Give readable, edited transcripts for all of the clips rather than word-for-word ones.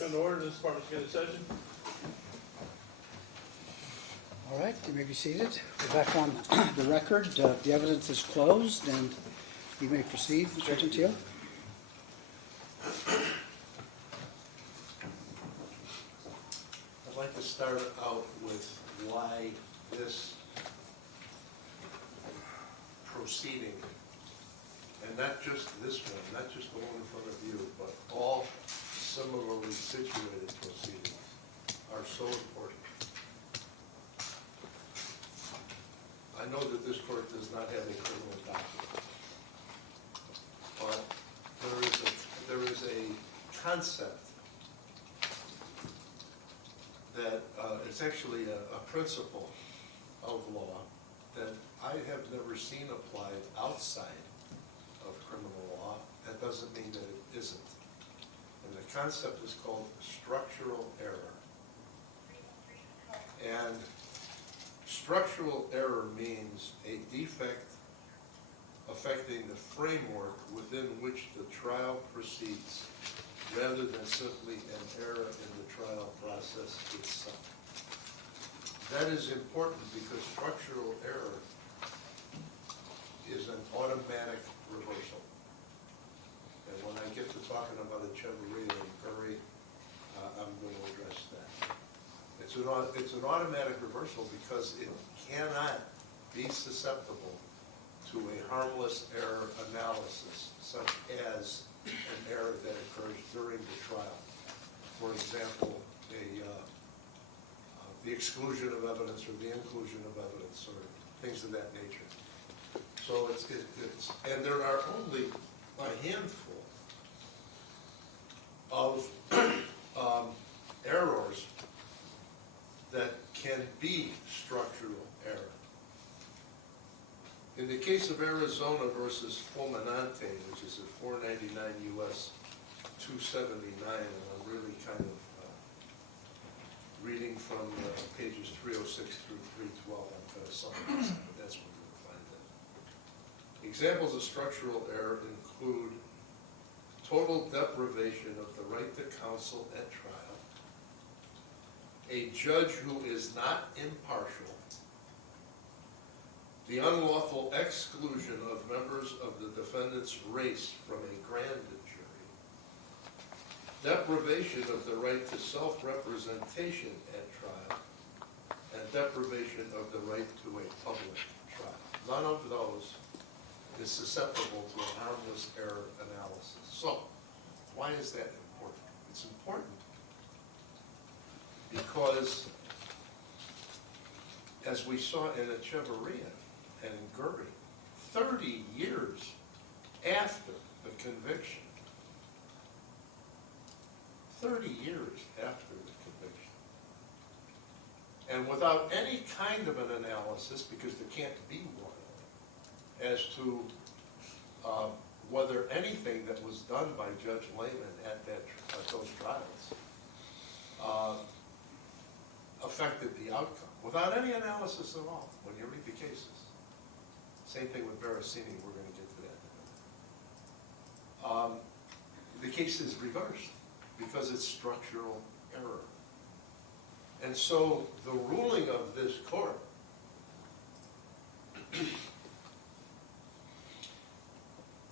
Come to order, this part of the session. All right, you may be seated. We're back on the record. The evidence is closed, and you may proceed, Mr. Gentile. I'd like to start out with why this proceeding, and not just this one, not just the one in front of you, but all similarly situated proceedings are so important. I know that this court does not have a criminal docket, but there is a concept that it's actually a principle of law that I have never seen applied outside of criminal law. That doesn't mean that it isn't. And the concept is called structural error. And structural error means a defect affecting the framework within which the trial proceeds, rather than simply an error in the trial process itself. That is important because structural error is an automatic reversal. And when I get to talking about Echeverria and Curry, I'm going to address that. It's an automatic reversal because it cannot be susceptible to a harmless error analysis, such as an error that occurs during the trial. For example, the exclusion of evidence or the inclusion of evidence or things of that nature. So and there are only a handful of errors that can be structural error. In the case of Arizona versus Fulminante, which is at 499 U.S. 279, and I'm really kind of reading from pages 306 through 312, I'm kind of summarize it, but that's where you'll find it. Examples of structural error include total deprivation of the right to counsel at trial, a judge who is not impartial, the unlawful exclusion of members of the defendant's race from a grand jury, deprivation of the right to self-representation at trial, and deprivation of the right to a public trial. None of those is susceptible to a harmless error analysis. So, why is that important? It's important because, as we saw in Echeverria and in Gurry, 30 years after the conviction, 30 years after the conviction, and without any kind of an analysis, because there can't be one, as to whether anything that was done by Judge Lehman at those trials affected the outcome, without any analysis at all, when you read the cases. Same thing with Barasini, we're going to get to that in a minute. The case is reversed because it's structural error. And so the ruling of this court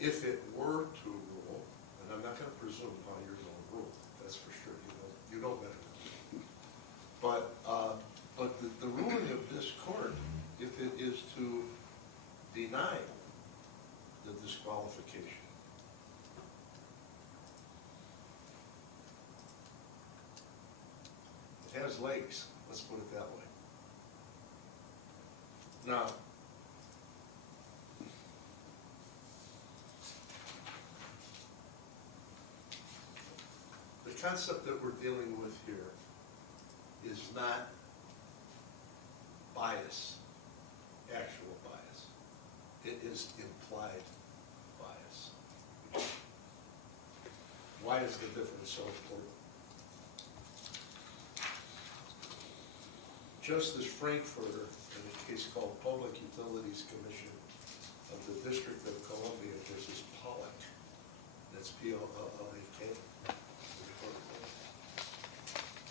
if it were to rule, and I'm not going to presume how you're going to rule, that's for sure, you know better than me. But the ruling of this court, if it is to deny the disqualification, it has legs, let's put it that way. Now, the concept that we're dealing with here is not bias, actual bias. It is implied bias. Why is the difference so important? Justice Frankfurter, in a case called Public Utilities Commission of the District of Columbia versus Pollack, that's P-O-L-L-A-K,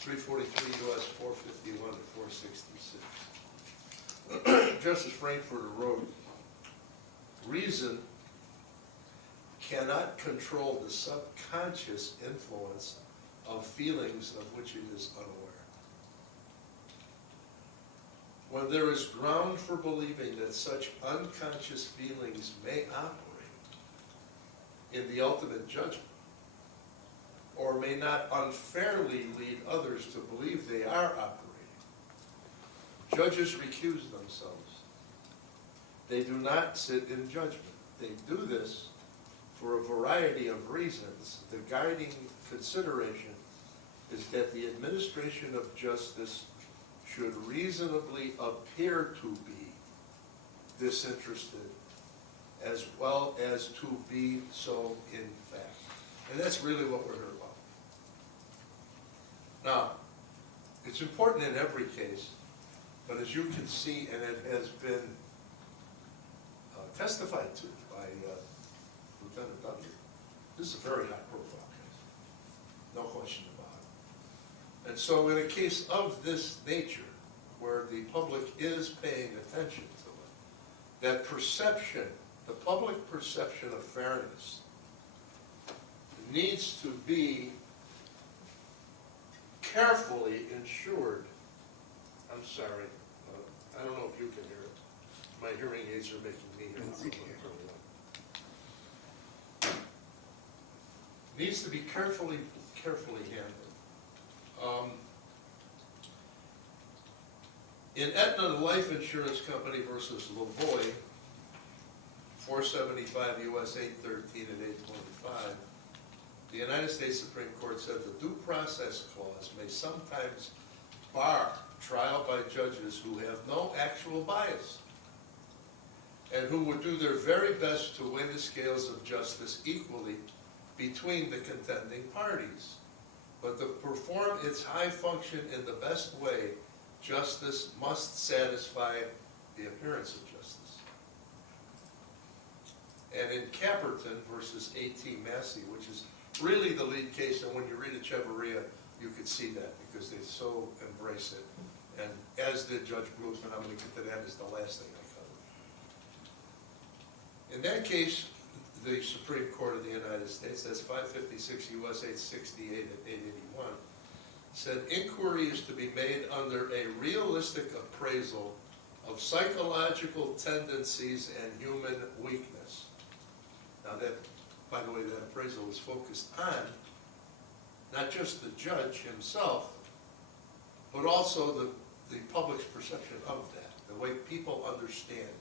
343 U.S. 451 to 466. Justice Frankfurter wrote, reason cannot control the subconscious influence of feelings of which it is unaware. When there is ground for believing that such unconscious feelings may operate in the ultimate judgment, or may not unfairly lead others to believe they are operating, judges recuse themselves. They do not sit in judgment. They do this for a variety of reasons. The guiding consideration is that the administration of justice should reasonably appear to be disinterested, as well as to be so in fact. And that's really what we're here about. Now, it's important in every case, but as you can see, and it has been testified to by Lieutenant Dudley, this is a very high-profile case, no question about it. And so in a case of this nature, where the public is paying attention to it, that perception, the public perception of fairness, needs to be carefully ensured. I'm sorry, I don't know if you can hear it. My hearing aids are making me hear it. Needs to be carefully handled. In Aetna Life Insurance Company versus Lavoie, 475 U.S. 813 and 825, the United States Supreme Court said the due process clause may sometimes bar trial by judges who have no actual bias and who would do their very best to weigh the scales of justice equally between the contending parties. But to perform its high function in the best way, justice must satisfy the appearance of justice. And in Caperton versus A.T. Massey, which is really the lead case, and when you read Echeverria, you could see that because they so embrace it. And as did Judge Bluthman, I'm going to get to that as the last thing I covered. In that case, the Supreme Court of the United States, that's 556 U.S. 868 and 881, said inquiry is to be made under a realistic appraisal of psychological tendencies and human weakness. Now that, by the way, that appraisal is focused on not just the judge himself, but also the public's perception of that, the way people understand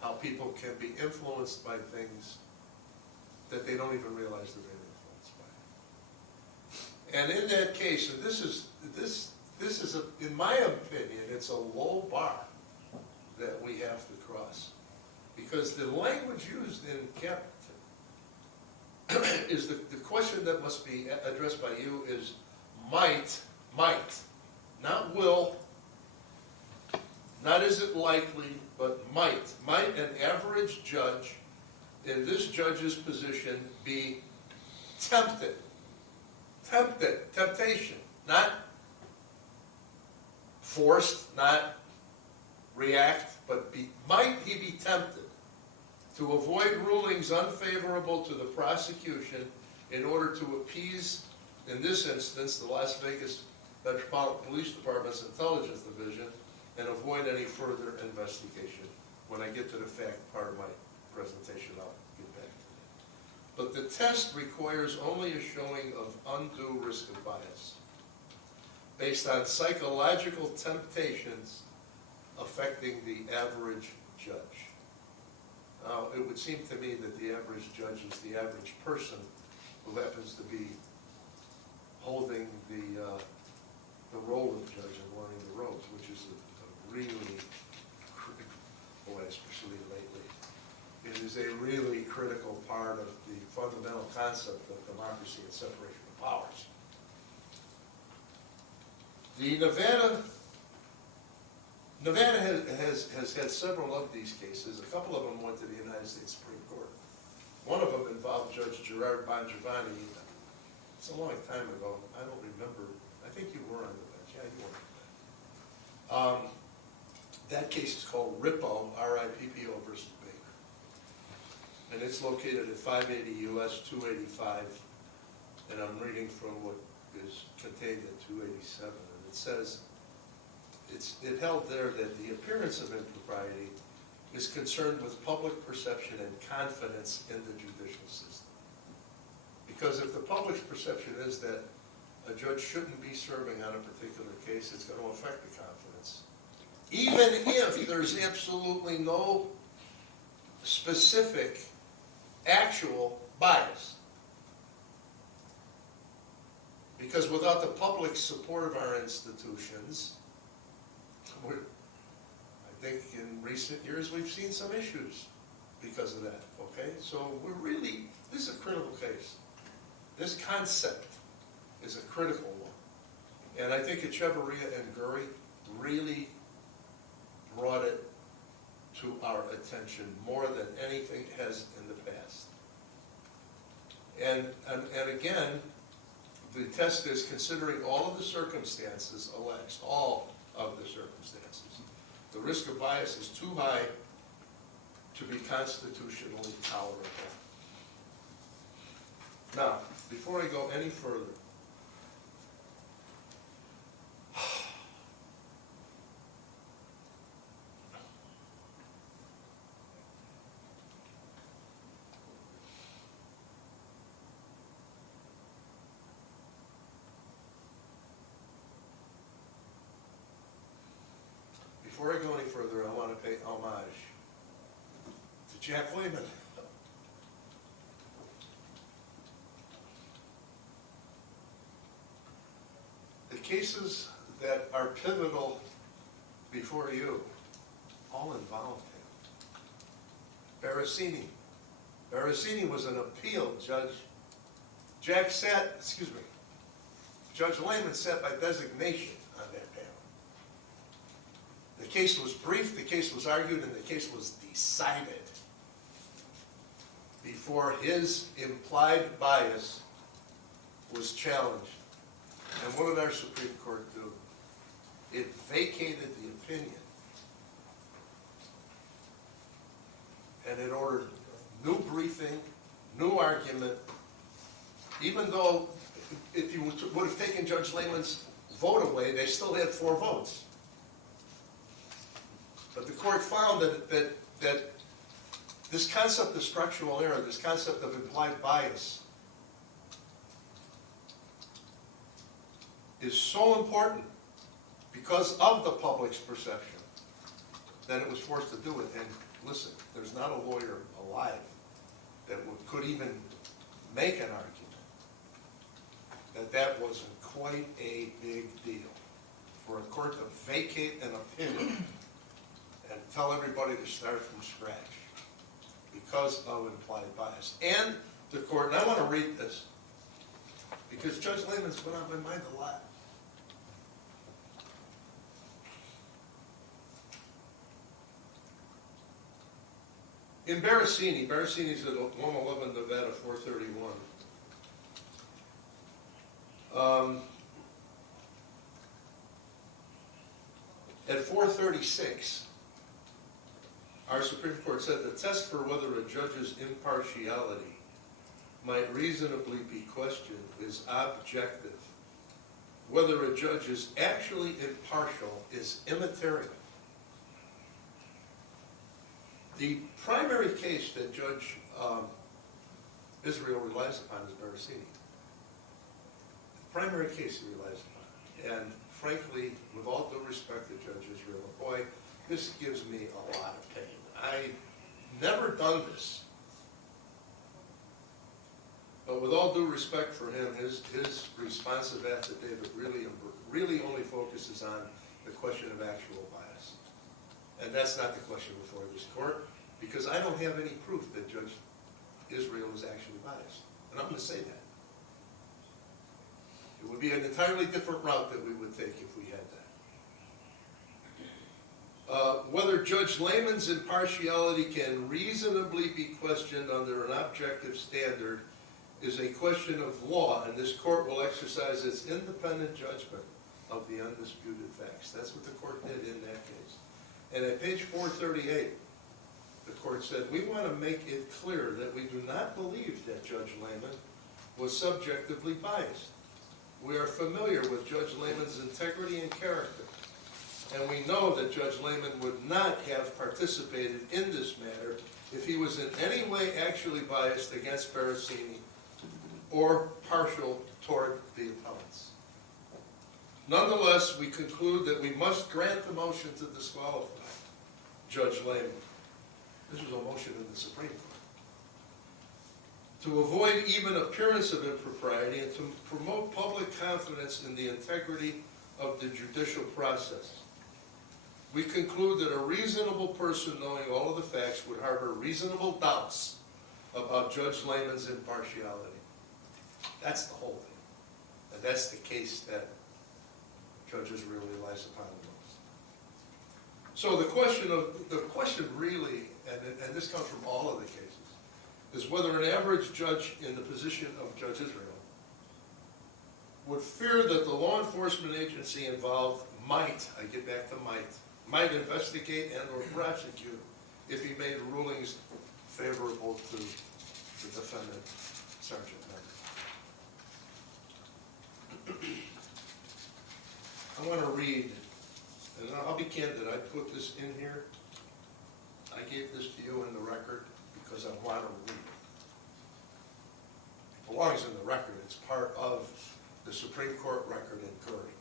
how people can be influenced by things that they don't even realize that they're influenced by. And in that case, and this is in my opinion, it's a low bar that we have to cross, because the language used in Caperton is the question that must be addressed by you is might, not will, not is it likely, but might an average judge in this judge's position be tempted, temptation, not forced, not react, but might he be tempted to avoid rulings unfavorable to the prosecution in order to appease, in this instance, the Las Vegas Metropolitan Police Department's Intelligence Division, and avoid any further investigation. When I get to the fact part of my presentation, I'll get back to that. But the test requires only a showing of undue risk of bias based on psychological temptations affecting the average judge. Now, it would seem to me that the average judge is the average person who happens to be holding the role of judge and learning the ropes, which is a really critical, boy, especially lately. It is a really critical part of the fundamental concept of democracy and separation of powers. The Nevada has had several of these cases. A couple of them went to the United States Supreme Court. One of them involved Judge Gerard Bongiovanni. It's a long time ago. I don't remember. I think you were on the bench, yeah, you were. That case is called RIPPO, R-I-P-P-O versus Baker. And it's located at 580 U.S. 285, and I'm reading from what is contained at 287, and it says, it held there that the appearance of impropriety is concerned with public perception and confidence in the judicial system. Because if the public's perception is that a judge shouldn't be serving on a particular case, it's going to affect the confidence. Even if there's absolutely no specific, actual bias. Because without the public support of our institutions, I think in recent years we've seen some issues because of that, okay? So this is a critical case. This concept is a critical one. And I think Echevarria and Gurry really brought it to our attention more than anything has in the past. And again, the test is considering all of the circumstances alleged, all of the circumstances. The risk of bias is too high to be constitutionally tolerable. Now, before I go any further, I want to pay homage to Jack Lehman. The cases that are pivotal before you all involved him. Barasini. Barasini was an appeal judge. Judge Lehman sat by designation on that panel. The case was briefed, the case was argued, and the case was decided before his implied bias was challenged. And what did our Supreme Court do? It vacated the opinion. And it ordered new briefing, new argument, even though if you would have taken Judge Lehman's vote away, they still had 4 votes. But the court found that this concept of structural error, this concept of implied bias, is so important because of the public's perception that it was forced to do it. And listen, there's not a lawyer alive that could even make an argument that wasn't quite a big deal for a court to vacate an opinion and tell everybody to start from scratch because of implied bias. And the court, and I want to read this, because Judge Lehman's been on my mind a lot. In Barasini's at 111 Nevada 431. At 436, our Supreme Court said the test for whether a judge's impartiality might reasonably be questioned is objective. Whether a judge is actually impartial is immaterial. The primary case that Judge Israel relies upon is Barasini. The primary case he relies upon. And frankly, with all due respect to Judge Israel, boy, this gives me a lot of pain. I've never done this. But with all due respect for him, his responsive affidavit really only focuses on the question of actual bias. And that's not the question before this court, because I don't have any proof that Judge Israel is actually biased. And I'm going to say that. It would be an entirely different route that we would take if we had that. Whether Judge Lehman's impartiality can reasonably be questioned under an objective standard is a question of law, and this court will exercise its independent judgment of the undisputed facts. That's what the court did in that case. And at page 438, the court said, we want to make it clear that we do not believe that Judge Lehman was subjectively biased. We are familiar with Judge Lehman's integrity and character, and we know that Judge Lehman would not have participated in this matter if he was in any way actually biased against Barasini or partial toward the appellants. Nonetheless, we conclude that we must grant the motion to disqualify Judge Lehman. This was a motion in the Supreme Court. To avoid even appearance of impropriety and to promote public confidence in the integrity of the judicial process. We conclude that a reasonable person knowing all of the facts would harbor reasonable doubts about Judge Lehman's impartiality. That's the whole thing. And that's the case that judges really relies upon the most. So the question really, and this comes from all of the cases, is whether an average judge in the position of Judge Israel would fear that the law enforcement agency involved might, I get back to might investigate and or prosecute if he made rulings favorable to the defendant, Sergeant Menon. I want to read, and I'll be candid, I put this in here. I gave this to you in the record because I want to read it. It belongs in the record. It's part of the Supreme Court record in Curry.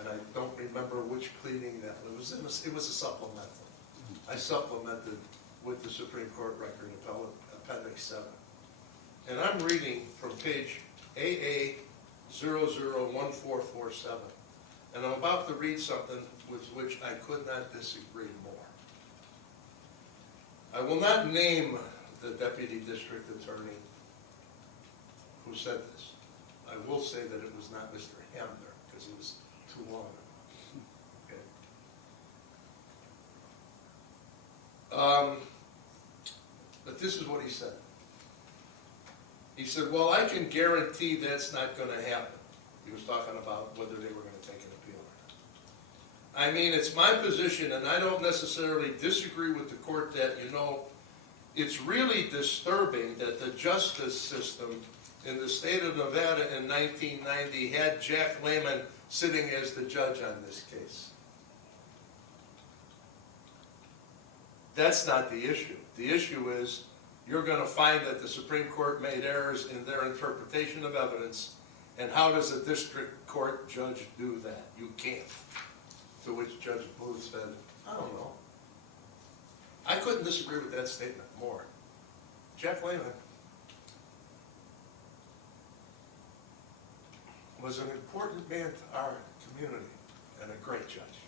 And I don't remember which pleading that was. It was a supplemental. I supplemented with the Supreme Court record, Appendix 7. And I'm reading from page AA 001447. And I'm about to read something with which I could not disagree more. I will not name the Deputy District Attorney who said this. I will say that it was not Mr. Hamner, because it was too long. Okay. But this is what he said. He said, well, I can guarantee that's not going to happen. He was talking about whether they were going to take an appeal or not. I mean, it's my position, and I don't necessarily disagree with the court that, it's really disturbing that the justice system in the state of Nevada in 1990 had Jack Lehman sitting as the judge on this case. That's not the issue. The issue is you're going to find that the Supreme Court made errors in their interpretation of evidence, and how does a district court judge do that? You can't. To which Judge Booth said, I don't know. I couldn't disagree with that statement more. Jack Lehman was an important man to our community and a great judge.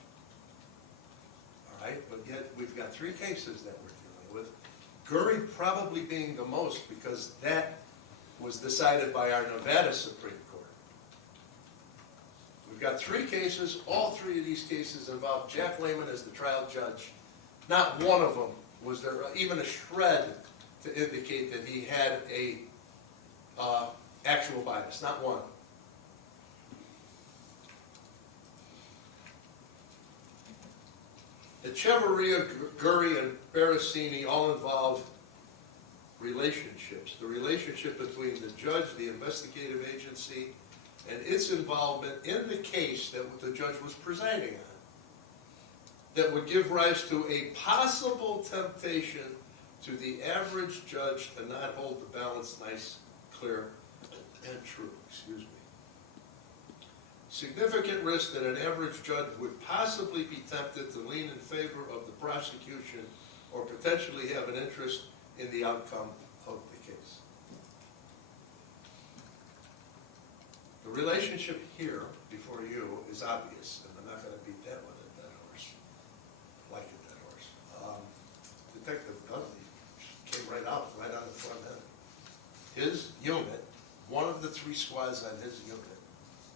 All right, but yet we've got 3 cases that we're dealing with. Gurry probably being the most, because that was decided by our Nevada Supreme Court. We've got 3 cases. All 3 of these cases involve Jack Lehman as the trial judge. Not one of them was there even a shred to indicate that he had a actual bias. Not one. Echevarria, Gurry, and Barasini all involve relationships. The relationship between the judge, the investigative agency, and its involvement in the case that the judge was presiding on, that would give rise to a possible temptation to the average judge to not hold the balance nice, clear, and true. Excuse me. Significant risk that an average judge would possibly be tempted to lean in favor of the prosecution or potentially have an interest in the outcome of the case. The relationship here before you is obvious, and I'm not going to beat that with a dead horse, like a dead horse. Detective Dudley came right out of the front end. His unit, one of the 3 squads on his unit,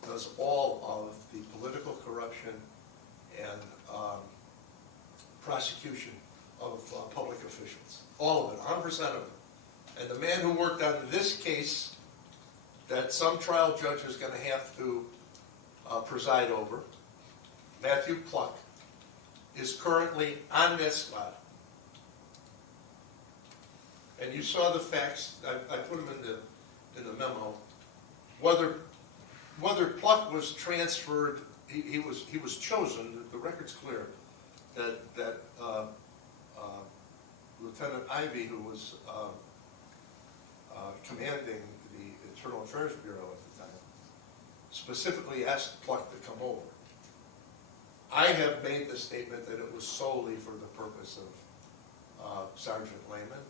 does all of the political corruption and prosecution of public officials. All of it, 100% of it. And the man who worked on this case that some trial judge is going to have to preside over, Matthew Pluck, is currently on that spot. And you saw the facts, I put them in the memo. Whether Pluck was transferred, he was chosen, the record's clear, that Lieutenant Ivey, who was commanding the Internal Affairs Bureau at the time, specifically asked Pluck to come over. I have made the statement that it was solely for the purpose of Sergeant Lehman.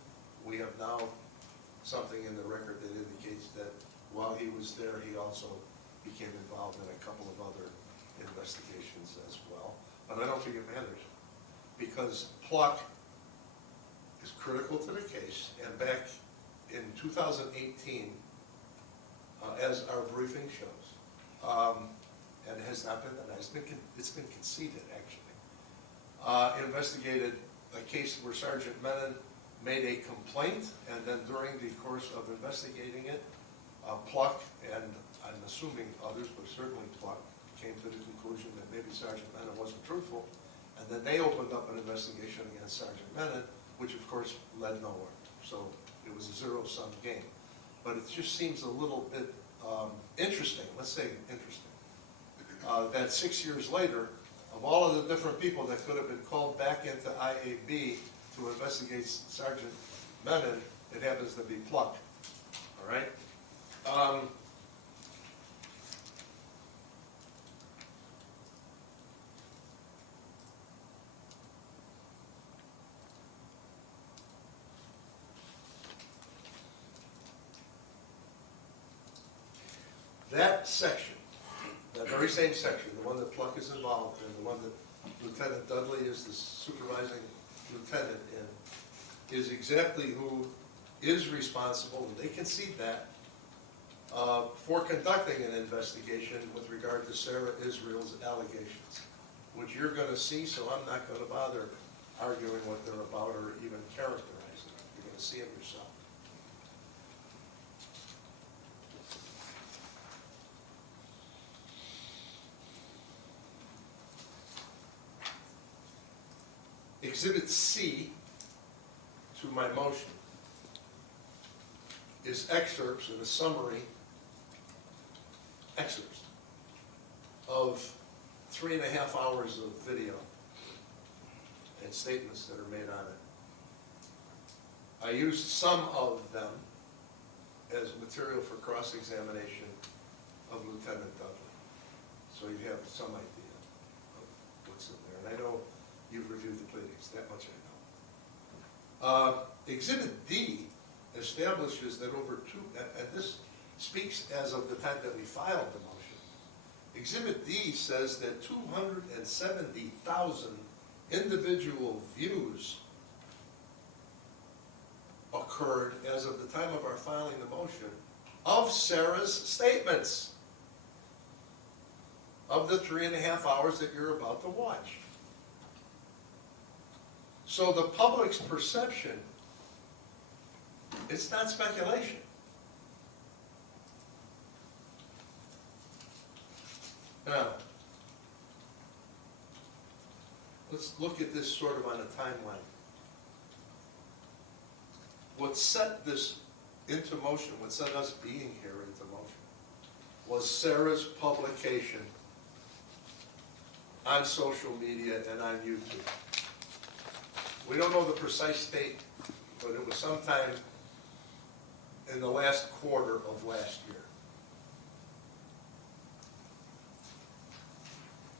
We have now something in the record that indicates that while he was there, he also became involved in a couple of other investigations as well. But I don't think it matters, because Pluck is critical to the case, and back in 2018, as our briefing shows, and it has not been denied, it's been conceded actually, investigated a case where Sergeant Menon made a complaint, and then during the course of investigating it, Pluck, and I'm assuming others, but certainly Pluck, came to the conclusion that maybe Sergeant Menon wasn't truthful, and then they opened up an investigation against Sergeant Menon, which of course led nowhere. So it was a zero-sum game. But it just seems a little bit interesting, let's say interesting, that 6 years later, of all of the different people that could have been called back into IAB to investigate Sergeant Menon, it happens to be Pluck. All right? That section, that very same section, the one that Pluck is involved in, the one that Lieutenant Dudley is the supervising lieutenant in, is exactly who is responsible, and they concede that, for conducting an investigation with regard to Sarah Israel's allegations, which you're going to see, so I'm not going to bother arguing what they're about or even characterizing them. You're going to see them yourself. Exhibit C to my motion is excerpts and a summary excerpts of 3.5 hours of video and statements that are made on it. I used some of them as material for cross-examination of Lieutenant Dudley, so you have some idea of what's in there. And I know you've reviewed the pleadings, that much I know. Exhibit D establishes that and this speaks as of the time that we filed the motion. Exhibit D says that 270,000 individual views occurred as of the time of our filing the motion of Sarah's statements of the 3.5 hours that you're about to watch. So the public's perception, it's not speculation. Now, let's look at this sort of on a timeline. What set this into motion, what set us being here into motion, was Sarah's publication on social media and on YouTube. We don't know the precise date, but it was sometime in the last quarter of last year.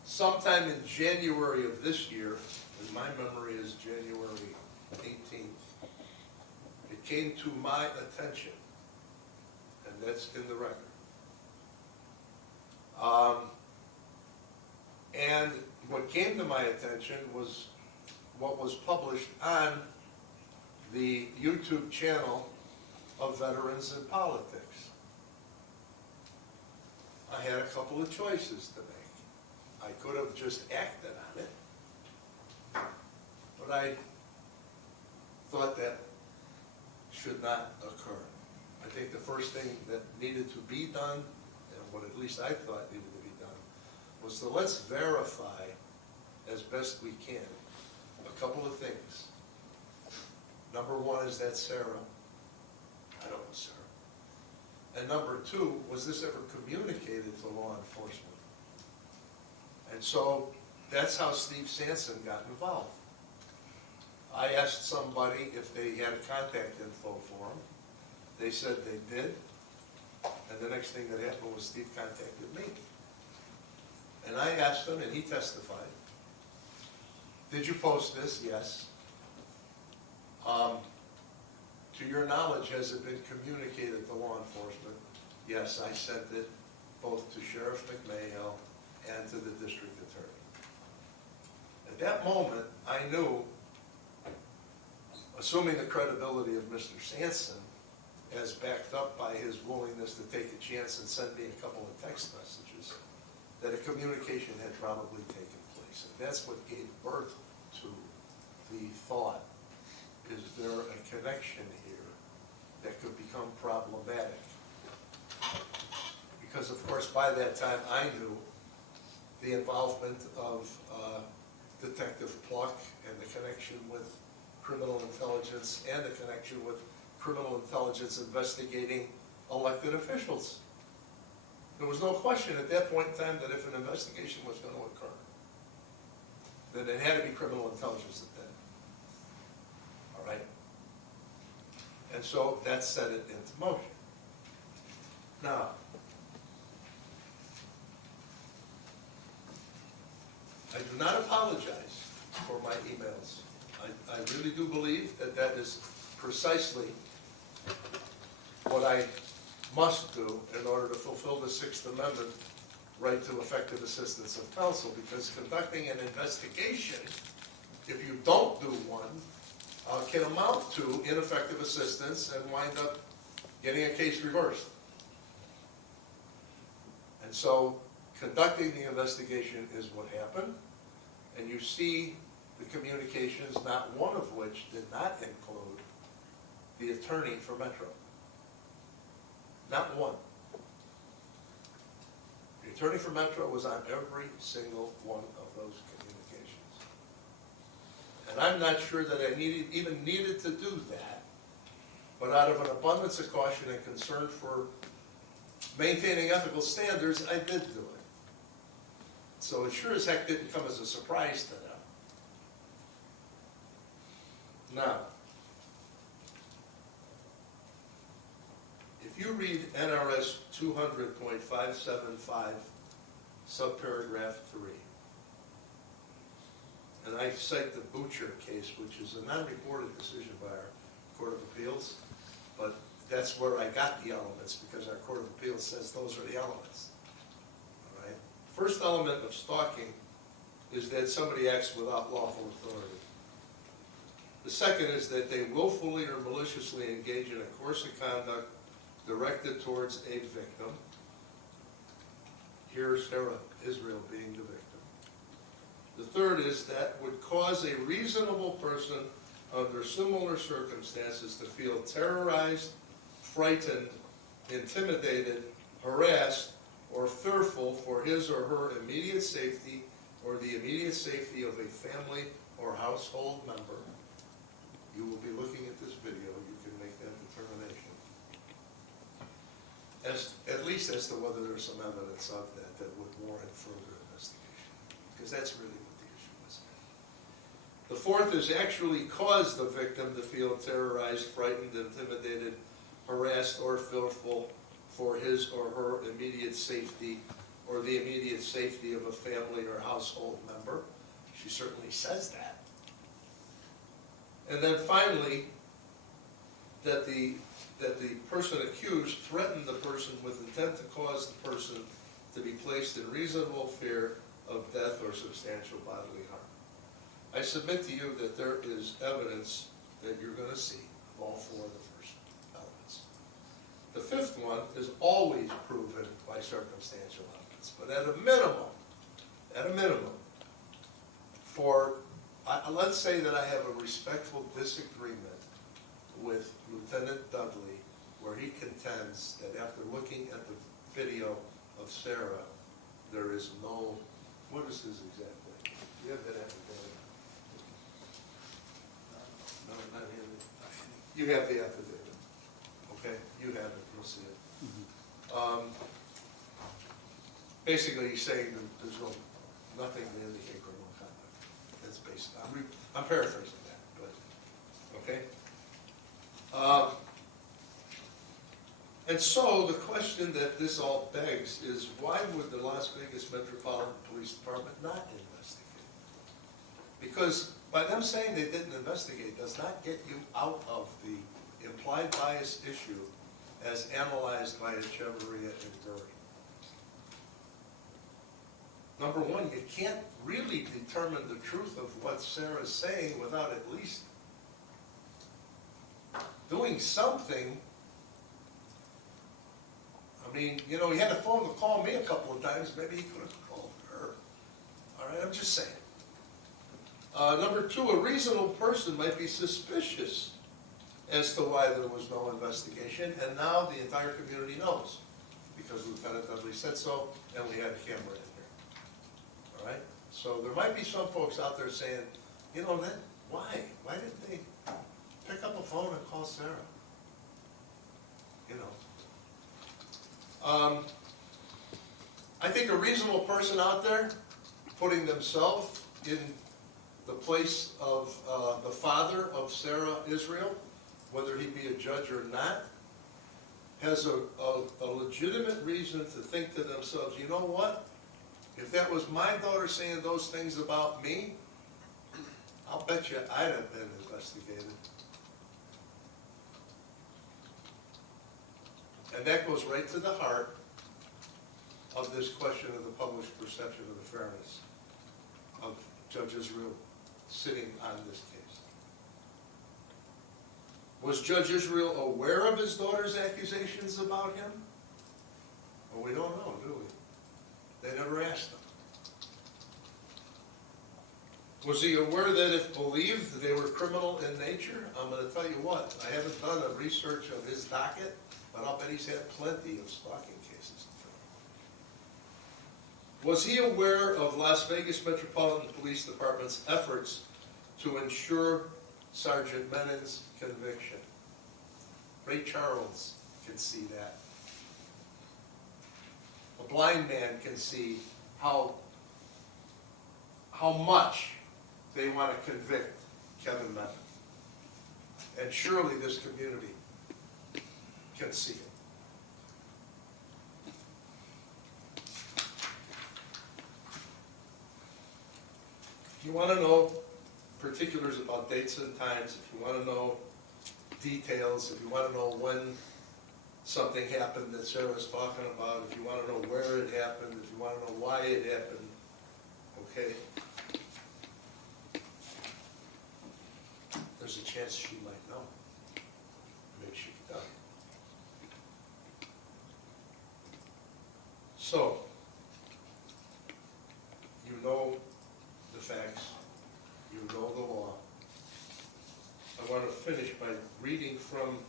Sometime in January of this year, and my memory is January 18th, it came to my attention, and that's in the record. And what came to my attention was what was published on the YouTube channel of Veterans in Politics. I had a couple of choices to make. I could have just acted on it, but I thought that should not occur. I think the first thing that needed to be done, and what at least I thought needed to be done, was to let's verify as best we can a couple of things. Number one, is that Sarah? I don't know Sarah. And number two, was this ever communicated to law enforcement? And so that's how Steve Sanson got involved. I asked somebody if they had a contact info for him. They said they did. And the next thing that happened was Steve contacted me. And I asked him, and he testified. Did you post this? Yes. To your knowledge, has it been communicated to law enforcement? Yes, I sent it both to Sheriff McMail and to the district attorney. At that moment, I knew, assuming the credibility of Mr. Sanson, as backed up by his willingness to take a chance and send me a couple of text messages, that a communication had probably taken place. And that's what gave birth to the thought, is there a connection here that could become problematic? Because of course, by that time, I knew the involvement of Detective Pluck and the connection with criminal intelligence and the connection with criminal intelligence investigating elected officials. There was no question at that point in time that if an investigation was going to occur, that it had to be criminal intelligence that did it. All right? And so that set it into motion. Now, I do not apologize for my emails. I really do believe that that is precisely what I must do in order to fulfill the Sixth Amendment right to effective assistance of counsel, because conducting an investigation, if you don't do one, can amount to ineffective assistance and wind up getting a case reversed. And so conducting the investigation is what happened, and you see the communications, not one of which did not include the attorney for Metro. Not one. The attorney for Metro was on every single one of those communications. And I'm not sure that I even needed to do that, but out of an abundance of caution and concern for maintaining ethical standards, I did do it. So it sure as heck didn't come as a surprise to them. Now, if you read NRS 200.575, subparagraph 3, and I cite the Butcher case, which is a non-reported decision by our Court of Appeals, but that's where I got the elements, because our Court of Appeals says those are the elements. All right? First element of stalking is that somebody acts without lawful authority. The second is that they willfully or maliciously engage in a course of conduct directed towards a victim. Here's Sarah Israel being the victim. The third is that would cause a reasonable person under similar circumstances to feel terrorized, frightened, intimidated, harassed, or fearful for his or her immediate safety or the immediate safety of a family or household member. You will be looking at this video, you can make that determination. At least as to whether there's some evidence of that that would warrant further investigation. Because that's really what the issue is. The fourth is actually cause the victim to feel terrorized, frightened, intimidated, harassed, or fearful for his or her immediate safety or the immediate safety of a family or household member. She certainly says that. And then finally, that the person accused threatened the person with intent to cause the person to be placed in reasonable fear of death or substantial bodily harm. I submit to you that there is evidence that you're going to see of all four of the first elements. The fifth one is always proven by circumstantial evidence, but at a minimum, for let's say that I have a respectful disagreement with Lieutenant Dudley, where he contends that after looking at the video of Sarah, there is no, what is his exact name? You have that affidavit? No, not here. You have the affidavit, okay? You have it, you'll see it. Basically, he's saying that there's nothing to indicate criminal conduct. That's based, I'm paraphrasing that, but, okay? And so the question that this all begs is, why would the Las Vegas Metropolitan Police Department not investigate? Because by them saying they didn't investigate does not get you out of the implied bias issue as analyzed by Echeverria and Gurry. Number one, you can't really determine the truth of what Sarah's saying without at least doing something. I mean, you know, he had a phone to call me a couple of times. Maybe he could have called her. All right, I'm just saying. Number two, a reasonable person might be suspicious as to why there was no investigation, and now the entire community knows because Lieutenant Dudley said so, and we had a camera in here. All right? So there might be some folks out there saying, you know, that why? Why didn't they pick up a phone and call Sarah? You know. I think a reasonable person out there, putting themselves in the place of the father of Sarah Israel, whether he be a judge or not, has a legitimate reason to think to themselves, you know what? If that was my daughter saying those things about me, I'll bet you I'd have been investigated. And that goes right to the heart of this question of the published perception of the fairness of Judge Israel sitting on this case. Was Judge Israel aware of his daughter's accusations about him? Well, we don't know, do we? They never asked him. Was he aware that if believed they were criminal in nature? I'm going to tell you what, I haven't done a research of his docket, but I'll bet he's had plenty of stalking cases. Was he aware of Las Vegas Metropolitan Police Department's efforts to ensure Sergeant Menon's conviction? Ray Charles can see that. A blind man can see how much they want to convict Kevin Menon. And surely this community can see it. If you want to know particulars about dates and times, if you want to know details, if you want to know when something happened that Sarah's talking about, if you want to know where it happened, if you want to know why it happened, okay? There's a chance she might know. Maybe she doesn't. So, you know the facts, you know the law. I want to finish by reading from,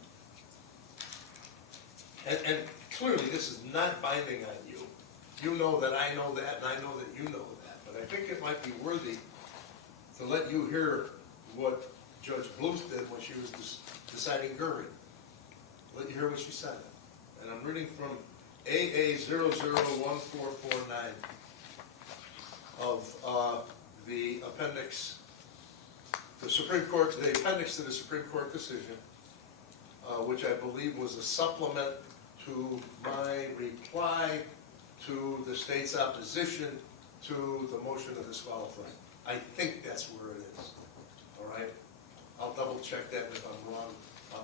and clearly this is not binding on you. You know that I know that, and I know that you know that, but I think it might be worthy to let you hear what Judge Bluth did when she was deciding Gurry. Let you hear what she said. And I'm reading from AA 001449 of the appendix, the Supreme Court, the appendix to the Supreme Court decision, which I believe was a supplement to my reply to the state's opposition to the motion to disqualify. I think that's where it is. All right? I'll double check that, and if I'm wrong,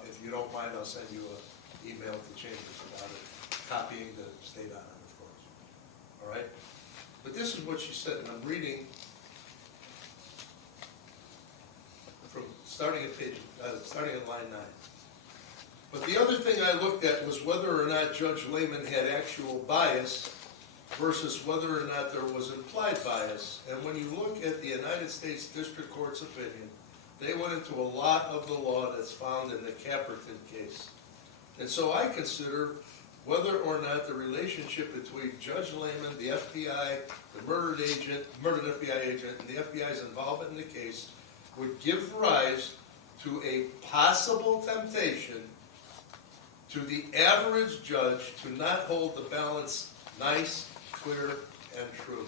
if you don't mind, I'll send you an email to Chambers about it, copying the state on it, of course. All right? But this is what she said, and I'm reading from starting at line 9. But the other thing I looked at was whether or not Judge Lehman had actual bias versus whether or not there was implied bias. And when you look at the United States District Court's opinion They went into a lot of the law that's found in the Caperton case. And so I consider whether or not the relationship between Judge Lehman, the FBI, the murdered FBI agent, and the FBI's involvement in the case would give rise to a possible temptation to the average judge to not hold the balance nice, clear, and true.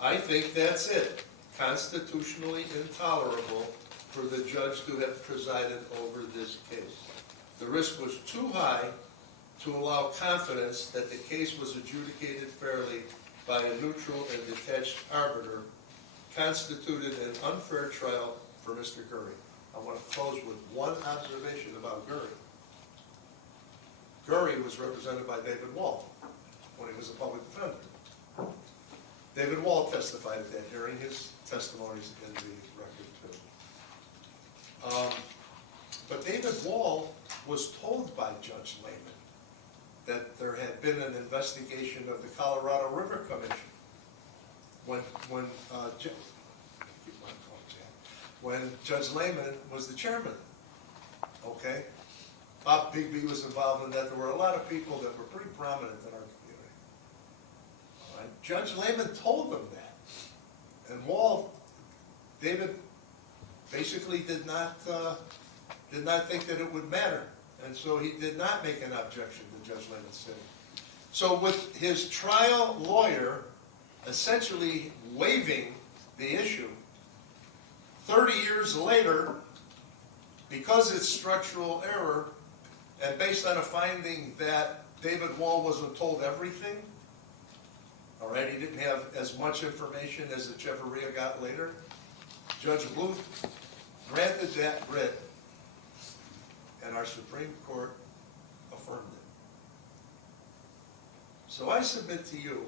I think that's it. Constitutionally intolerable for the judge to have presided over this case. The risk was too high to allow confidence that the case was adjudicated fairly by a neutral and detached arbiter, constituted an unfair trial for Mr. Gurry. I want to close with one observation about Gurry. Gurry was represented by David Wall when he was a public defender. David Wall testified at that hearing. His testimony is in the record too. But David Wall was told by Judge Lehman that there had been an investigation of the Colorado River Commission when Judge Lehman was the chairman. Okay? Bob Bigby was involved in that. There were a lot of people that were pretty prominent in our community. All right? Judge Lehman told them that. And David basically did not think that it would matter. And so he did not make an objection to Judge Lehman's sitting. So with his trial lawyer essentially waiving the issue, 30 years later, because it's structural error, and based on a finding that David Wall wasn't told everything, all right, he didn't have as much information as the Echeverria got later, Judge Bluth granted that writ, and our Supreme Court affirmed it. So I submit to you,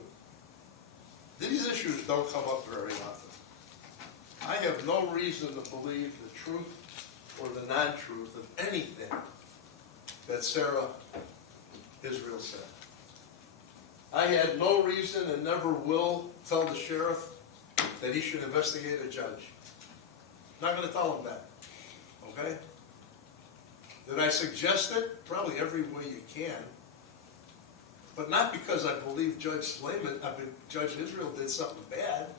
these issues don't come up very often. I have no reason to believe the truth or the non-truth of anything that Sarah Israel said. I had no reason and never will tell the sheriff that he should investigate a judge. Not going to tell him that, okay? Did I suggest it? Probably every way you can. But not because I believe Judge Israel did something bad.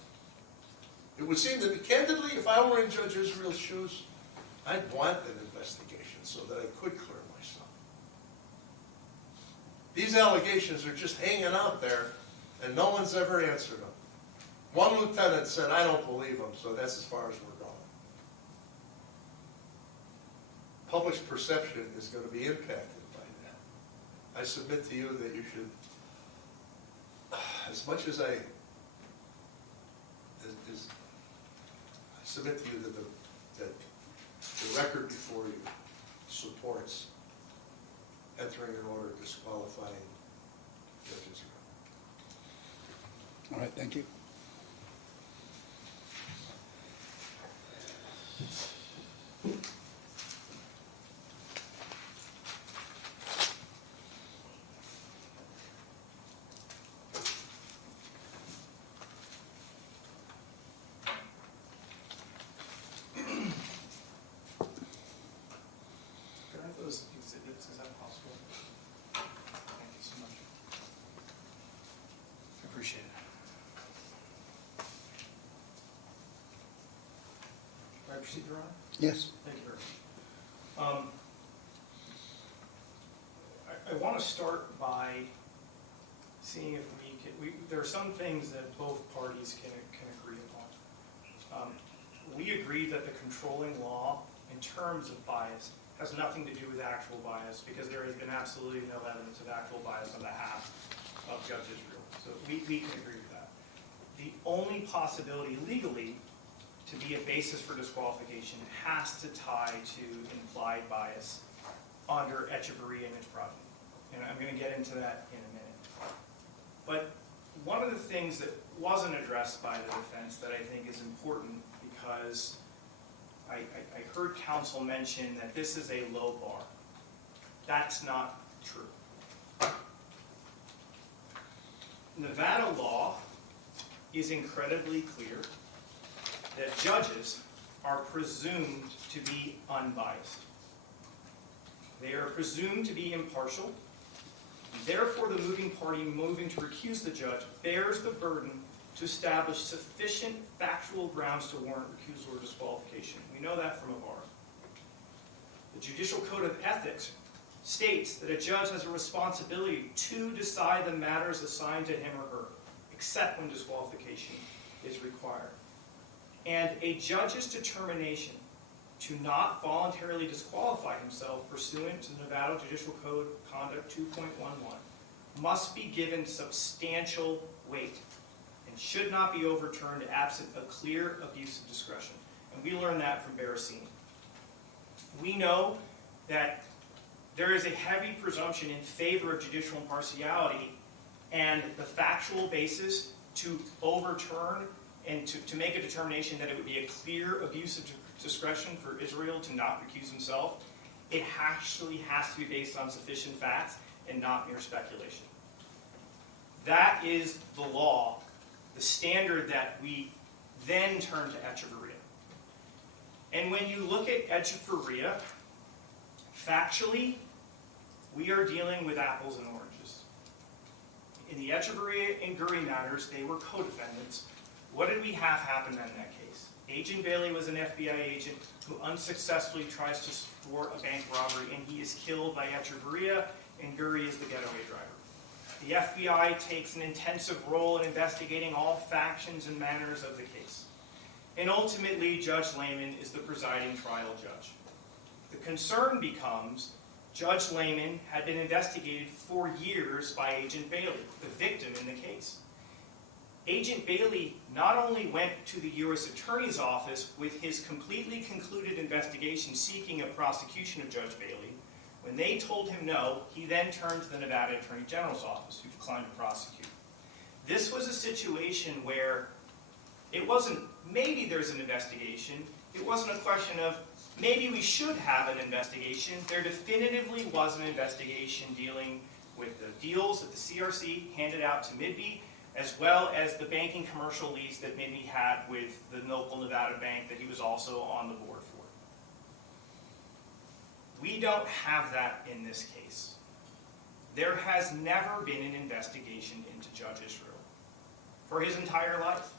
It would seem that, candidly, if I were in Judge Israel's shoes, I'd want an investigation so that I could clear myself. These allegations are just hanging out there, and no one's ever answered them. One lieutenant said, I don't believe them, so that's as far as we're going. Public's perception is going to be impacted by that. I submit to you that you should, as much as I submit to you that the record before you supports entering an order disqualifying Judge Israel. All right, thank you. Can I have those exhibits? Is that possible? Thank you so much. I appreciate it. Can I proceed, Your Honor? Yes. Thank you very much. I want to start by seeing if there are some things that both parties can agree upon. We agree that the controlling law, in terms of bias, has nothing to do with actual bias, because there has been absolutely no evidence of actual bias on behalf of Judge Israel. So we can agree with that. The only possibility legally to be a basis for disqualification has to tie to implied bias under Echeverria and its progeny. And I'm going to get into that in a minute. But one of the things that wasn't addressed by the defense that I think is important, because I heard counsel mention that this is a low bar. That's not true. Nevada law is incredibly clear that judges are presumed to be unbiased. They are presumed to be impartial. Therefore, the moving party moving to recuse the judge bears the burden to establish sufficient factual grounds to warrant recusal or disqualification. We know that from a bar. The Judicial Code of Ethics states that a judge has a responsibility to decide the matters assigned to him or her, except when disqualification is required. And a judge's determination to not voluntarily disqualify himself pursuant to the Nevada Judicial Code Conduct 2.11 must be given substantial weight and should not be overturned absent a clear abuse of discretion. And we learned that from Barricini. We know that there is a heavy presumption in favor of judicial impartiality, and the factual basis to overturn and to make a determination that it would be a clear abuse of discretion for Israel to not recuse himself, it actually has to be based on sufficient facts and not mere speculation. That is the law, the standard that we then turn to Echeverria. And when you look at Echeverria, factually, we are dealing with apples and oranges. In the Echeverria and Gurry matters, they were co-defendants. What did we have happen in that case? Agent Bailey was an FBI agent who unsuccessfully tries to thwart a bank robbery, and he is killed by Echeverria, and Gurry is the getaway driver. The FBI takes an intensive role in investigating all factions and manners of the case. And ultimately, Judge Lehman is the presiding trial judge. The concern becomes Judge Lehman had been investigated for years by Agent Bailey, the victim in the case. Agent Bailey not only went to the U.S. Attorney's Office with his completely concluded investigation seeking a prosecution of Judge Bailey. When they told him no, he then turned to the Nevada Attorney General's office, who declined to prosecute. This was a situation where it wasn't maybe there's an investigation. It wasn't a question of maybe we should have an investigation. There definitively was an investigation dealing with the deals that the CRC handed out to Midby, as well as the banking commercial lease that Midby had with the local Nevada bank that he was also on the board for. We don't have that in this case. There has never been an investigation into Judge Israel for his entire life.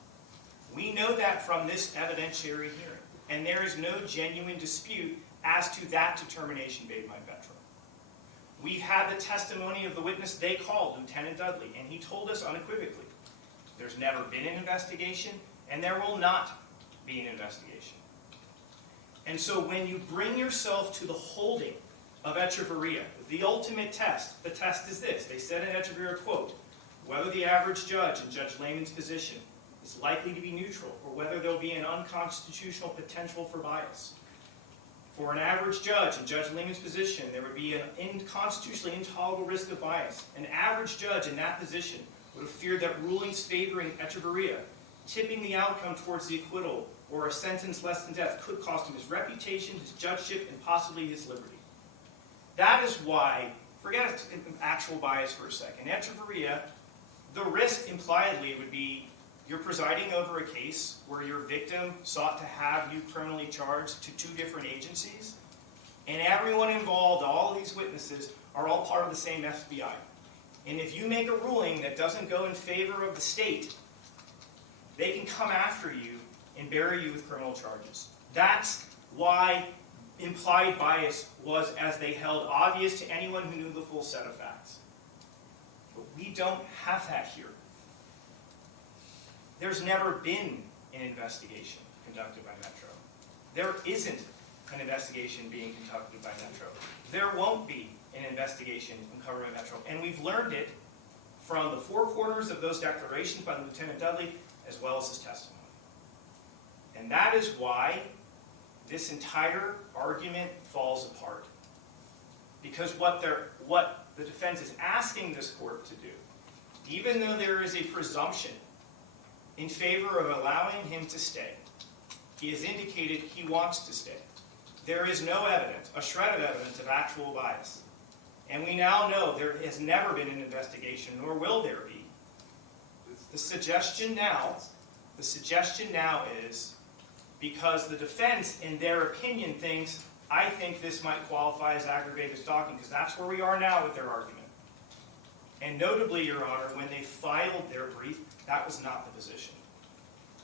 We know that from this evidentiary hearing, and there is no genuine dispute as to that determination made by Metro. We've had the testimony of the witness they called, Lieutenant Dudley, and he told us unequivocally, there's never been an investigation, and there will not be an investigation. And so when you bring yourself to the holding of Echeverria, the ultimate test, the test is this. They said in Echeverria, quote, whether the average judge in Judge Lehman's position is likely to be neutral, or whether there will be an unconstitutional potential for bias. For an average judge in Judge Lehman's position, there would be an unconstitutionally intolerable risk of bias. An average judge in that position would have feared that rulings favoring Echeverria, tipping the outcome towards the acquittal, or a sentence less than death could cost him his reputation, his judgeship, and possibly his liberty. That is why, forget actual bias for a second, Echeverria, the risk impliedly would be you're presiding over a case where your victim sought to have you criminally charged to 2 different agencies, and everyone involved, all these witnesses, are all part of the same FBI. And if you make a ruling that doesn't go in favor of the state, they can come after you and bury you with criminal charges. That's why implied bias was, as they held, obvious to anyone who knew the full set of facts. But we don't have that here. There's never been an investigation conducted by Metro. There isn't an investigation being conducted by Metro. There won't be an investigation uncovered by Metro. And we've learned it from the 4 corners of those declarations by Lieutenant Dudley, as well as his testimony. And that is why this entire argument falls apart. Because what the defense is asking this court to do, even though there is a presumption in favor of allowing him to stay, he has indicated he wants to stay. There is no evidence, a shred of evidence of actual bias. And we now know there has never been an investigation, nor will there be. The suggestion now is because the defense, in their opinion, thinks, I think this might qualify as aggravated stalking, because that's where we are now with their argument. And notably, Your Honor, when they filed their brief, that was not the position.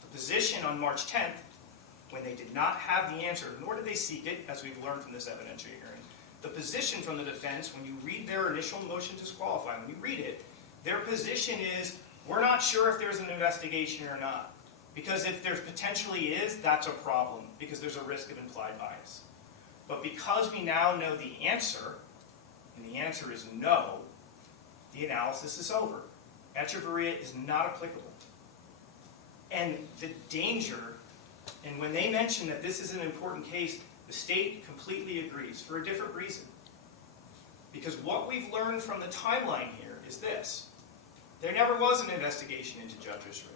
The position on March 10th, when they did not have the answer, nor did they seek it, as we've learned from this evidentiary hearing, the position from the defense, when you read their initial motion to disqualify, when you read it, their position is, we're not sure if there's an investigation or not. Because if there potentially is, that's a problem, because there's a risk of implied bias. But because we now know the answer, and the answer is no, the analysis is over. Echeverria is not applicable. And the danger, and when they mention that this is an important case, the state completely agrees for a different reason. Because what we've learned from the timeline here is this. There never was an investigation into Judge Israel.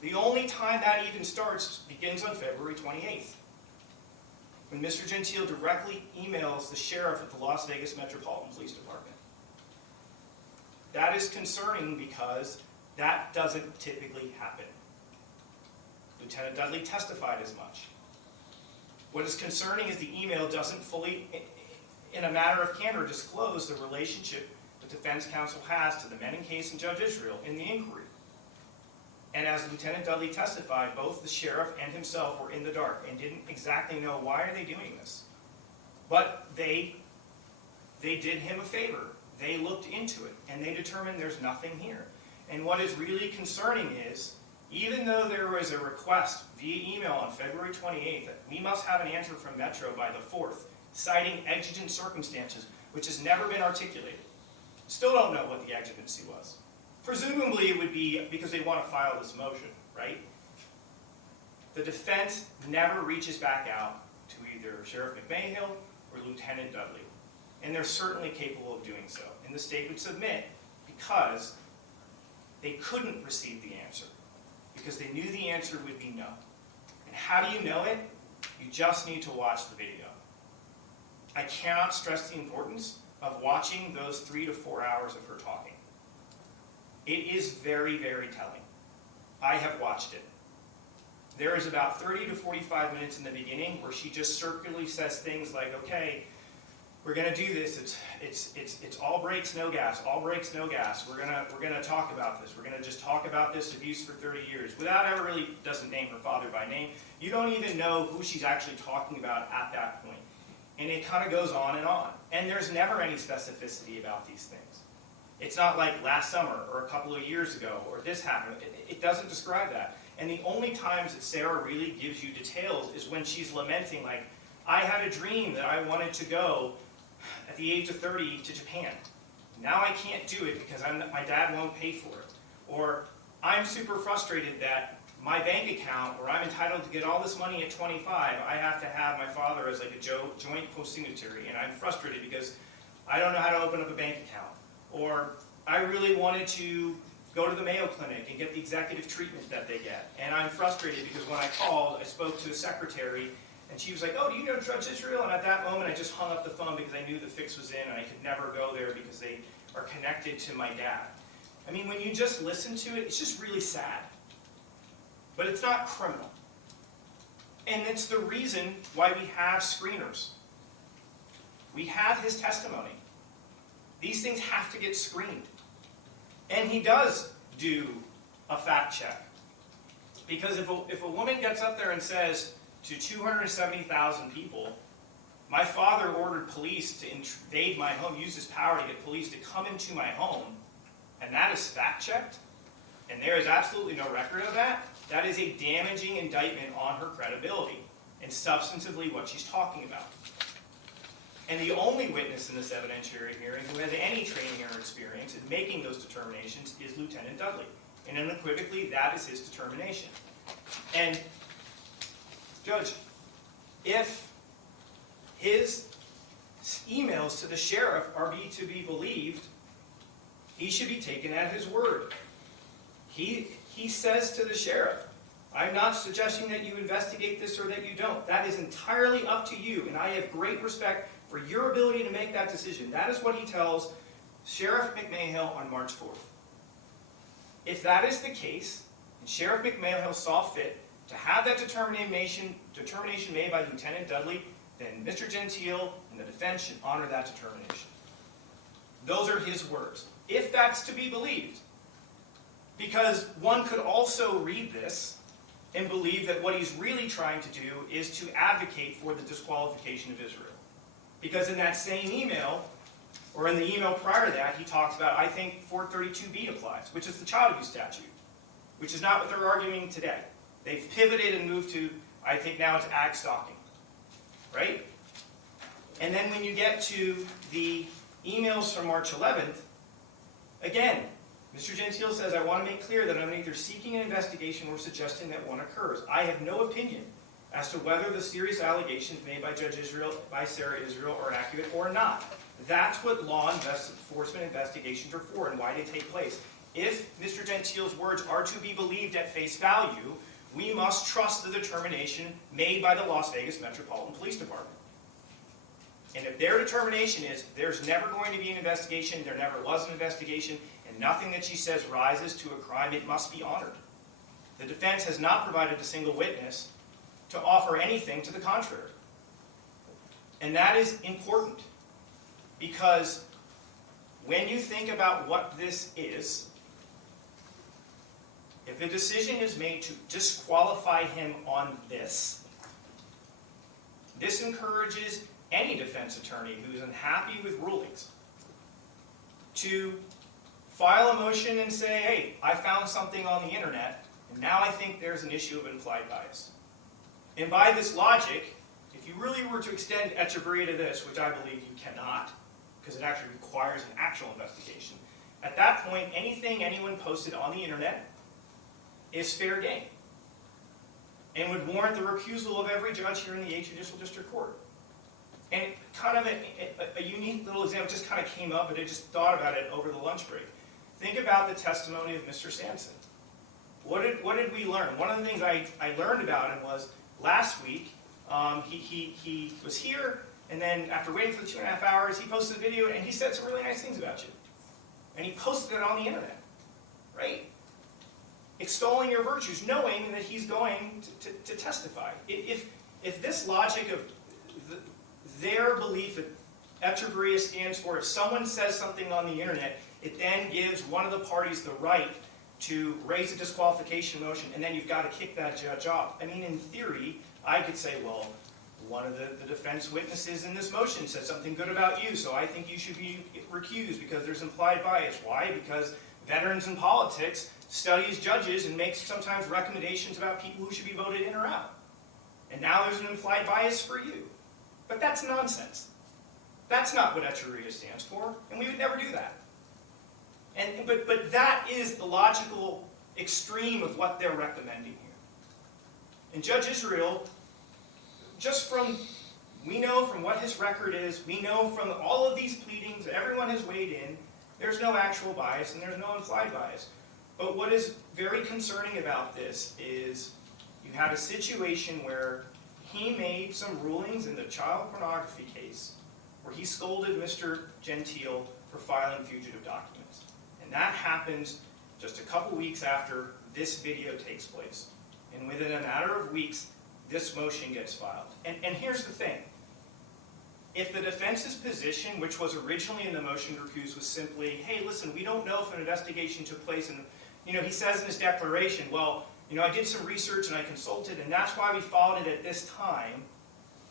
The only time that even starts begins on February 28th, when Mr. Gentile directly emails the sheriff at the Las Vegas Metropolitan Police Department. That is concerning because that doesn't typically happen. Lieutenant Dudley testified as much. What is concerning is the email doesn't fully, in a matter of candor, disclose the relationship the defense counsel has to the Menon case and Judge Israel in the inquiry. And as Lieutenant Dudley testified, both the sheriff and himself were in the dark and didn't exactly know why are they doing this. But they did him a favor. They looked into it, and they determined there's nothing here. And what is really concerning is, even though there was a request via email on February 28th that we must have an answer from Metro by the 4th, citing exigent circumstances, which has never been articulated. Still don't know what the exigency was. Presumably it would be because they want to file this motion, right? The defense never reaches back out to either Sheriff McMahill or Lieutenant Dudley. And they're certainly capable of doing so. And the state would submit because they couldn't receive the answer. Because they knew the answer would be no. And how do you know it? You just need to watch the video. I cannot stress the importance of watching those 3 to 4 hours of her talking. It is very, very telling. I have watched it. There is about 30 to 45 minutes in the beginning where she just circularly says things like, okay, we're going to do this. It's all brakes, no gas. All brakes, no gas. We're gonna talk about this. We're going to just talk about this abuse for 30 years. Without ever really, doesn't name her father by name. You don't even know who she's actually talking about at that point. And it kind of goes on and on. And there's never any specificity about these things. It's not like last summer or a couple of years ago or this happened. It doesn't describe that. And the only times that Sarah really gives you details is when she's lamenting, like, I had a dream that I wanted to go at the age of 30 to Japan. Now I can't do it because my dad won't pay for it. Or I'm super frustrated that my bank account, where I'm entitled to get all this money at 25, I have to have my father as like a joint co-signatory, and I'm frustrated because I don't know how to open up a bank account. Or I really wanted to go to the Mayo Clinic and get the executive treatment that they get. And I'm frustrated because when I called, I spoke to the secretary, and she was like, oh, do you know Judge Israel? And at that moment, I just hung up the phone because I knew the fix was in, and I could never go there because they are connected to my dad. I mean, when you just listen to it, it's just really sad. But it's not criminal. And it's the reason why we have screeners. We have his testimony. These things have to get screened. And he does do a fact check. Because if a woman gets up there and says to 270,000 people, my father ordered police to invade my home, use his power to get police to come into my home, and that is fact checked, and there is absolutely no record of that, that is a damaging indictment on her credibility and substantively what she's talking about. And the only witness in this evidentiary hearing who has any training or experience in making those determinations is Lieutenant Dudley. And unequivocally, that is his determination. And, Judge, if his emails to the sheriff are to be believed, he should be taken at his word. He says to the sheriff, I'm not suggesting that you investigate this or that you don't. That is entirely up to you, and I have great respect for your ability to make that decision. That is what he tells Sheriff McMahill on March 4th. If that is the case, and Sheriff McMahill saw fit to have that determination made by Lieutenant Dudley, then Mr. Gentile and the defense should honor that determination. Those are his words, if that's to be believed. Because one could also read this and believe that what he's really trying to do is to advocate for the disqualification of Israel. Because in that same email, or in the email prior to that, he talks about, I think 432B applies, which is the child abuse statute, which is not what they're arguing today. They've pivoted and moved to, I think now it's ag stalking, right? And then when you get to the emails from March 11th, again, Mr. Gentile says, I want to make clear that I'm neither seeking an investigation or suggesting that one occurs. I have no opinion as to whether the serious allegations made by Sarah Israel are accurate or not. That's what law enforcement investigations are for and why they take place. If Mr. Gentile's words are to be believed at face value, we must trust the determination made by the Las Vegas Metropolitan Police Department. And if their determination is there's never going to be an investigation, there never was an investigation, and nothing that she says rises to a crime, it must be honored. The defense has not provided a single witness to offer anything to the contrary. And that is important, because when you think about what this is, if a decision is made to disqualify him on this, this encourages any defense attorney who is unhappy with rulings to file a motion and say, hey, I found something on the internet, and now I think there's an issue of implied bias. And by this logic, if you really were to extend Echeverria to this, which I believe you cannot, because it actually requires an actual investigation, at that point, anything anyone posted on the internet is fair game and would warrant the recusal of every judge here in the 8th Judicial District Court. And kind of a unique little example just kind of came up, and I just thought about it over the lunch break. Think about the testimony of Mr. Sampson. What did we learn? One of the things I learned about him was last week, he was here, and then after waiting for the 2.5 hours, he posted a video, and he said some really nice things about you. And he posted it on the internet, right? Extolling your virtues, knowing that he's going to testify. If this logic of their belief that Echeverria stands for, if someone says something on the internet, it then gives one of the parties the right to raise a disqualification motion, and then you've got to kick that judge off. I mean, in theory, I could say, well, one of the defense witnesses in this motion said something good about you, so I think you should be recused because there's implied bias. Why? Because Veterans in Politics studies judges and makes sometimes recommendations about people who should be voted in or out. And now there's an implied bias for you. But that's nonsense. That's not what Echeverria stands for, and we would never do that. But that is the logical extreme of what they're recommending here. And Judge Israel, we know from what his record is, we know from all of these pleadings that everyone has weighed in, there's no actual bias and there's no implied bias. But what is very concerning about this is you had a situation where he made some rulings in the child pornography case where he scolded Mr. Gentile for filing fugitive documents. And that happens just a couple weeks after this video takes place. And within a matter of weeks, this motion gets filed. And here's the thing. If the defense's position, which was originally in the motion to recuse, was simply, hey, listen, we don't know if an investigation took place, and he says in his declaration, well, I did some research and I consulted, and that's why we filed it at this time.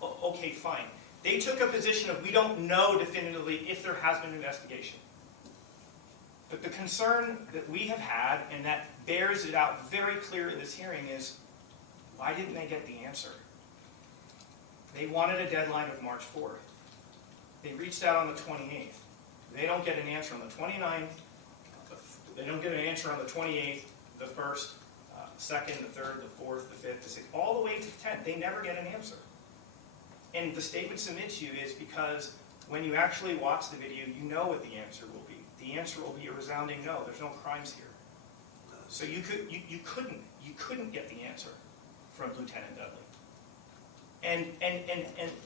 Okay, fine. They took a position of we don't know definitively if there has been an investigation. But the concern that we have had, and that bears it out very clear in this hearing, is why didn't they get the answer? They wanted a deadline of March 4th. They reached out on the 28th. They don't get an answer on the 29th. They don't get an answer on the 28th, the 1st, 2nd, the 3rd, the 4th, the 5th, the 6th, all the way to the 10th. They never get an answer. And the statement submitted to you is because when you actually watch the video, you know what the answer will be. The answer will be a resounding no. There's no crimes here. So you couldn't get the answer from Lieutenant Dudley. And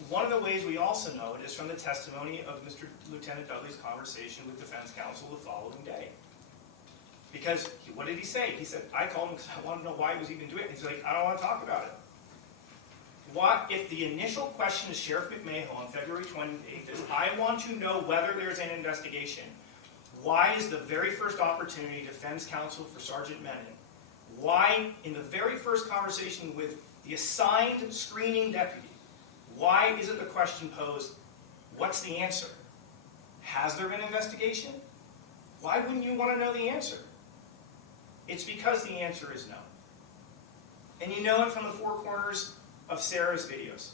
one of the ways we also know it is from the testimony of Lieutenant Dudley's conversation with defense counsel the following day. Because, what did he say? He said, I called him because I wanted to know why he was even doing it. He's like, I don't want to talk about it. What if the initial question to Sheriff McMahill on February 28th is, I want to know whether there's an investigation. Why is the very first opportunity defense counsel for Sergeant Menon? Why, in the very first conversation with the assigned screening deputy, why isn't the question posed, what's the answer? Has there been an investigation? Why wouldn't you want to know the answer? It's because the answer is no. And you know it from the four corners of Sarah's videos.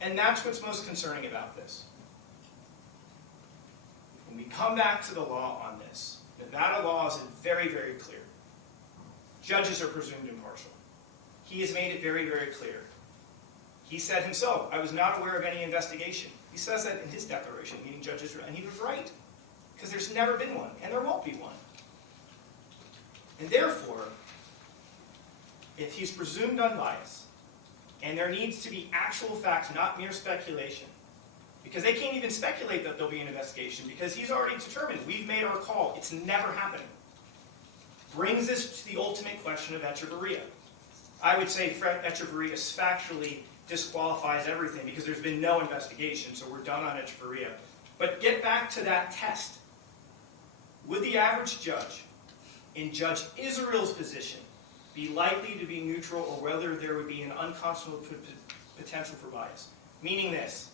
And that's what's most concerning about this. When we come back to the law on this, Nevada law is very, very clear. Judges are presumed impartial. He has made it very, very clear. He said himself, I was not aware of any investigation. He says that in his declaration, meaning Judge Israel, and he was right. Because there's never been one, and there won't be one. And therefore, if he's presumed unbiased, and there needs to be actual facts, not mere speculation, because they can't even speculate that there'll be an investigation, because he's already determined, we've made our call, it's never happening. Brings us to the ultimate question of Echeverria. I would say Fred Echeverria factually disqualifies everything, because there's been no investigation, so we're done on Echeverria. But get back to that test. Would the average judge, in Judge Israel's position, be likely to be neutral, or whether there would be an unconscionable potential for bias? Meaning this,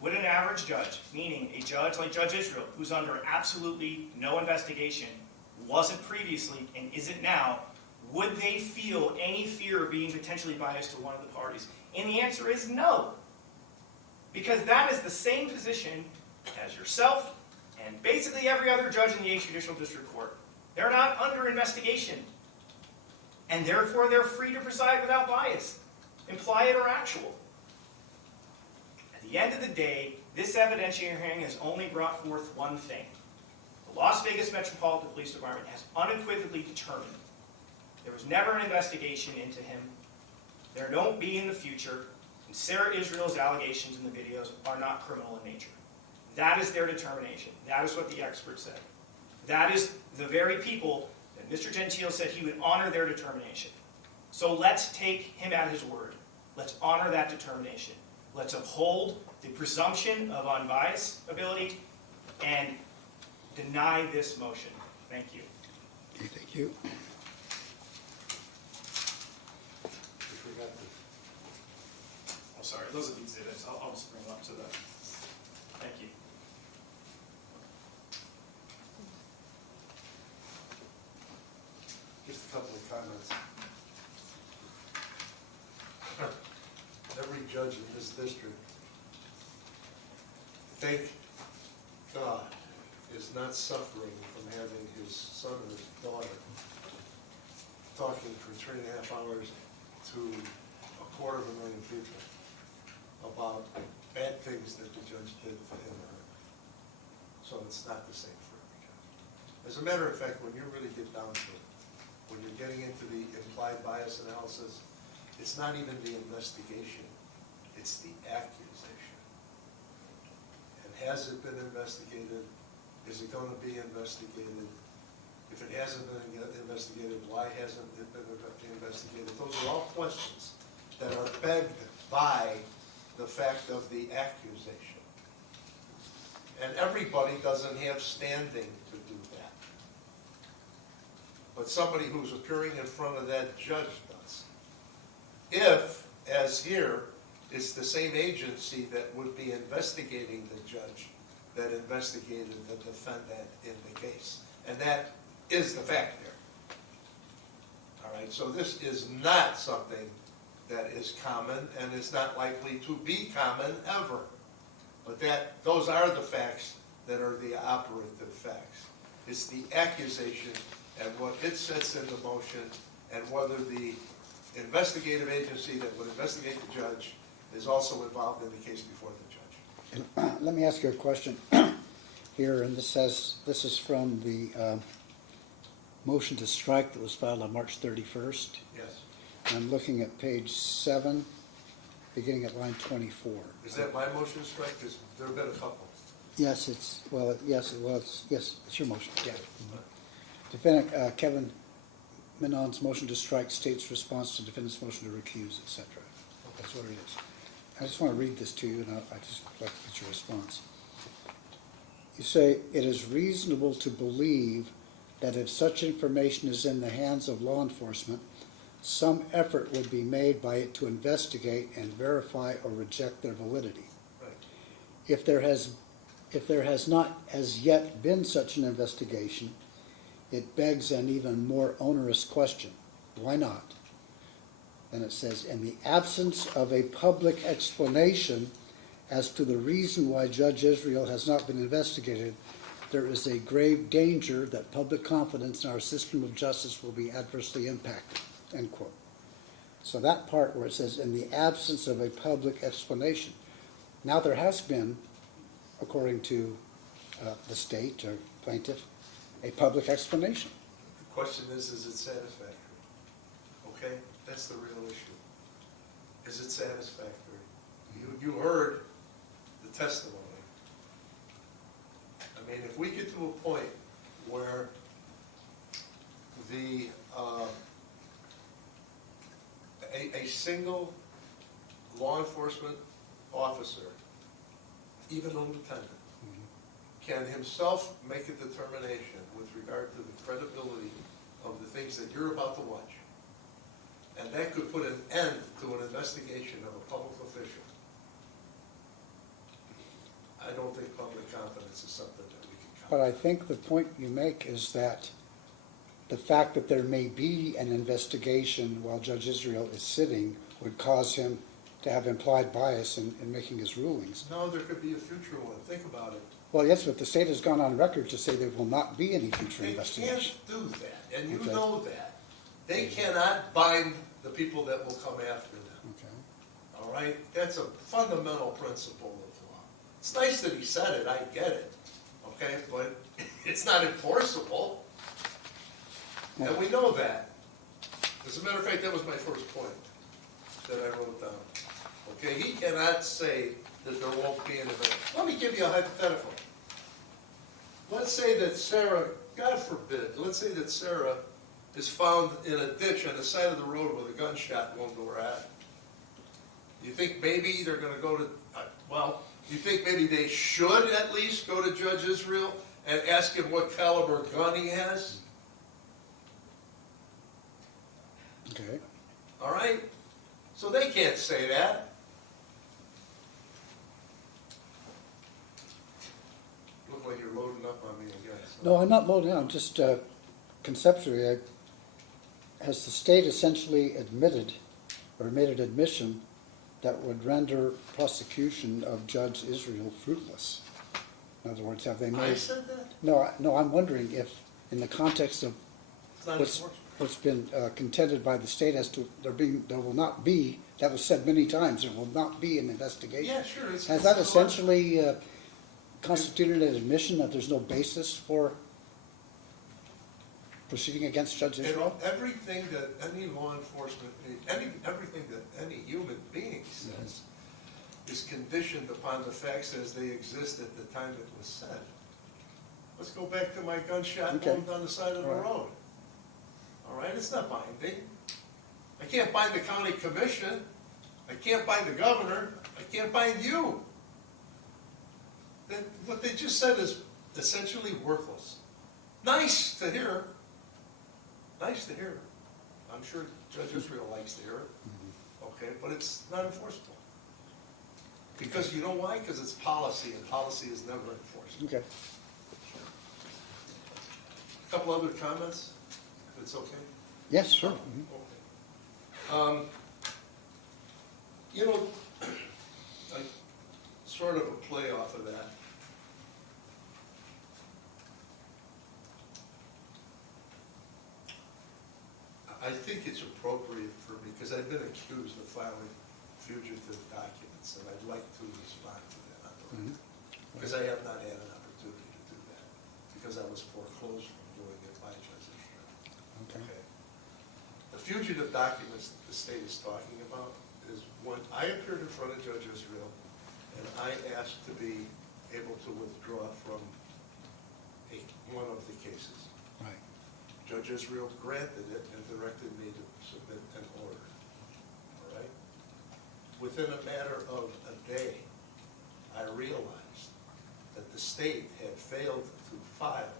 would an average judge, meaning a judge like Judge Israel, who's under absolutely no investigation, wasn't previously and isn't now, would they feel any fear of being potentially biased to one of the parties? And the answer is no. Because that is the same position as yourself and basically every other judge in the 8th Judicial District Court. They're not under investigation. And therefore, they're free to preside without bias, implied or actual. At the end of the day, this evidentiary hearing has only brought forth one thing. The Las Vegas Metropolitan Police Department has unequivocally determined there was never an investigation into him. There won't be in the future. And Sarah Israel's allegations in the videos are not criminal in nature. That is their determination. That is what the experts said. That is the very people that Mr. Gentile said he would honor their determination. So let's take him at his word. Let's honor that determination. Let's uphold the presumption of unbiased ability and deny this motion. Thank you. Okay, thank you. Oh, sorry, those are the exhibits. I'll just bring them up to the... Thank you. Just a couple of comments. Every judge in this district, thank God, is not suffering from having his son or his daughter talking for 3.5 hours to 250,000 people about bad things that the judge did to him or her. So it's not the same for every judge. As a matter of fact, when you really get down to it, when you're getting into the implied bias analysis, it's not even the investigation, it's the accusation. And has it been investigated? Is it going to be investigated? If it hasn't been investigated, why hasn't it been investigated? Those are all questions that are begged by the fact of the accusation. And everybody doesn't have standing to do that. But somebody who's appearing in front of that judge does. If, as here, it's the same agency that would be investigating the judge that investigated the defendant in the case. And that is the fact there. All right, so this is not something that is common, and it's not likely to be common ever. But those are the facts that are the operative facts. It's the accusation and what it sets in the motion, and whether the investigative agency that would investigate the judge is also involved in the case before the judge. And, let me ask you a question here, and this is from the motion to strike that was filed on March 31st. Yes. I'm looking at page 7, beginning at line 24. Is that my motion to strike? Because there have been a couple. Yes, yes, it's your motion, yeah. Defendant, Kevin Menon's motion to strike state's response to defendant's motion to recuse, et cetera. That's what it is. I just want to read this to you, and I just like to get your response. You say, "It is reasonable to believe that if such information is in the hands of law enforcement, some effort would be made by it to investigate and verify or reject their validity. Right. If there has not as yet been such an investigation, it begs an even more onerous question. Why not?" And it says, "In the absence of a public explanation as to the reason why Judge Israel has not been investigated, there is a grave danger that public confidence in our system of justice will be adversely impacted," end quote. So that part where it says, "in the absence of a public explanation," now there has been, according to the state or plaintiff, a public explanation. The question is it satisfactory? Okay, that's the real issue. Is it satisfactory? You heard the testimony. I mean, if we get to a point where the, a single law enforcement officer, even a lieutenant, can himself make a determination with regard to the credibility of the things that you're about to watch, and that could put an end to an investigation of a public official, I don't think public confidence is something that we can count But on. I think the point you make is that the fact that there may be an investigation while Judge Israel is sitting would cause him to have implied bias in making his rulings. No, there could be a future one. Think about it. Well, yes, but the state has gone on record to say there will not be any future They investigation. can't do that, and you Okay. know that. They cannot bind the people that will come after them, Okay. all right? That's a fundamental principle of law. It's nice that he said it, I get it, okay? But it's not enforceable, and we know that. As a matter of fact, that was my first point that I wrote down. Okay, he cannot say that there won't be an event. Let me give you a hypothetical. Let's say that Sarah, God forbid, let's say that Sarah is found in a ditch on the side of the road with a gunshot wound to her head. You think maybe they're gonna go to, you think maybe they should at least go to Judge Israel and ask him what caliber gun he has? Okay. All right? So they can't say that. Look like you're loading up on me again. So. No, I'm not loading, I'm just conceptually, has the state essentially admitted or made an admission that would render prosecution of Judge Israel fruitless? In other words, have they I made? said that? No, I'm wondering if, in the context of It's not what's, enforceable. what's been contended by the state as to there will not be, that was said many times, there will not be an investigation. Yeah, sure. Has that essentially constituted an admission that there's no basis for proceeding against Judge Israel? Everything that any law enforcement, everything that any human being says is conditioned upon the facts as they exist at the time it was said. Let's go back to my gunshot Okay. wound on the side of the All right. road. All right, it's not binding. I can't bind the county commission. I can't bind the governor. I can't bind you. What they just said is essentially worthless. Nice to hear. Nice to hear. I'm sure Judge Israel likes to hear it. Okay, but it's not enforceable. Because you know why? Because it's policy, and policy is never enforced. Okay. A couple other comments, if it's okay? Yes, sure. Okay. You know, sort of a play off of that. I think it's appropriate for me, because I've been accused of filing fugitive documents, and I'd like to respond to that on the record. Because I have not had an opportunity to do that, because I was foreclosed from doing it by Judge Israel. Okay. The fugitive documents that the state is talking about is when I appeared in front of Judge Israel and I asked to be able to withdraw from one of the cases. Right. Judge Israel granted it and directed me to submit an order, all right? Within a matter of a day, I realized that the state had failed to file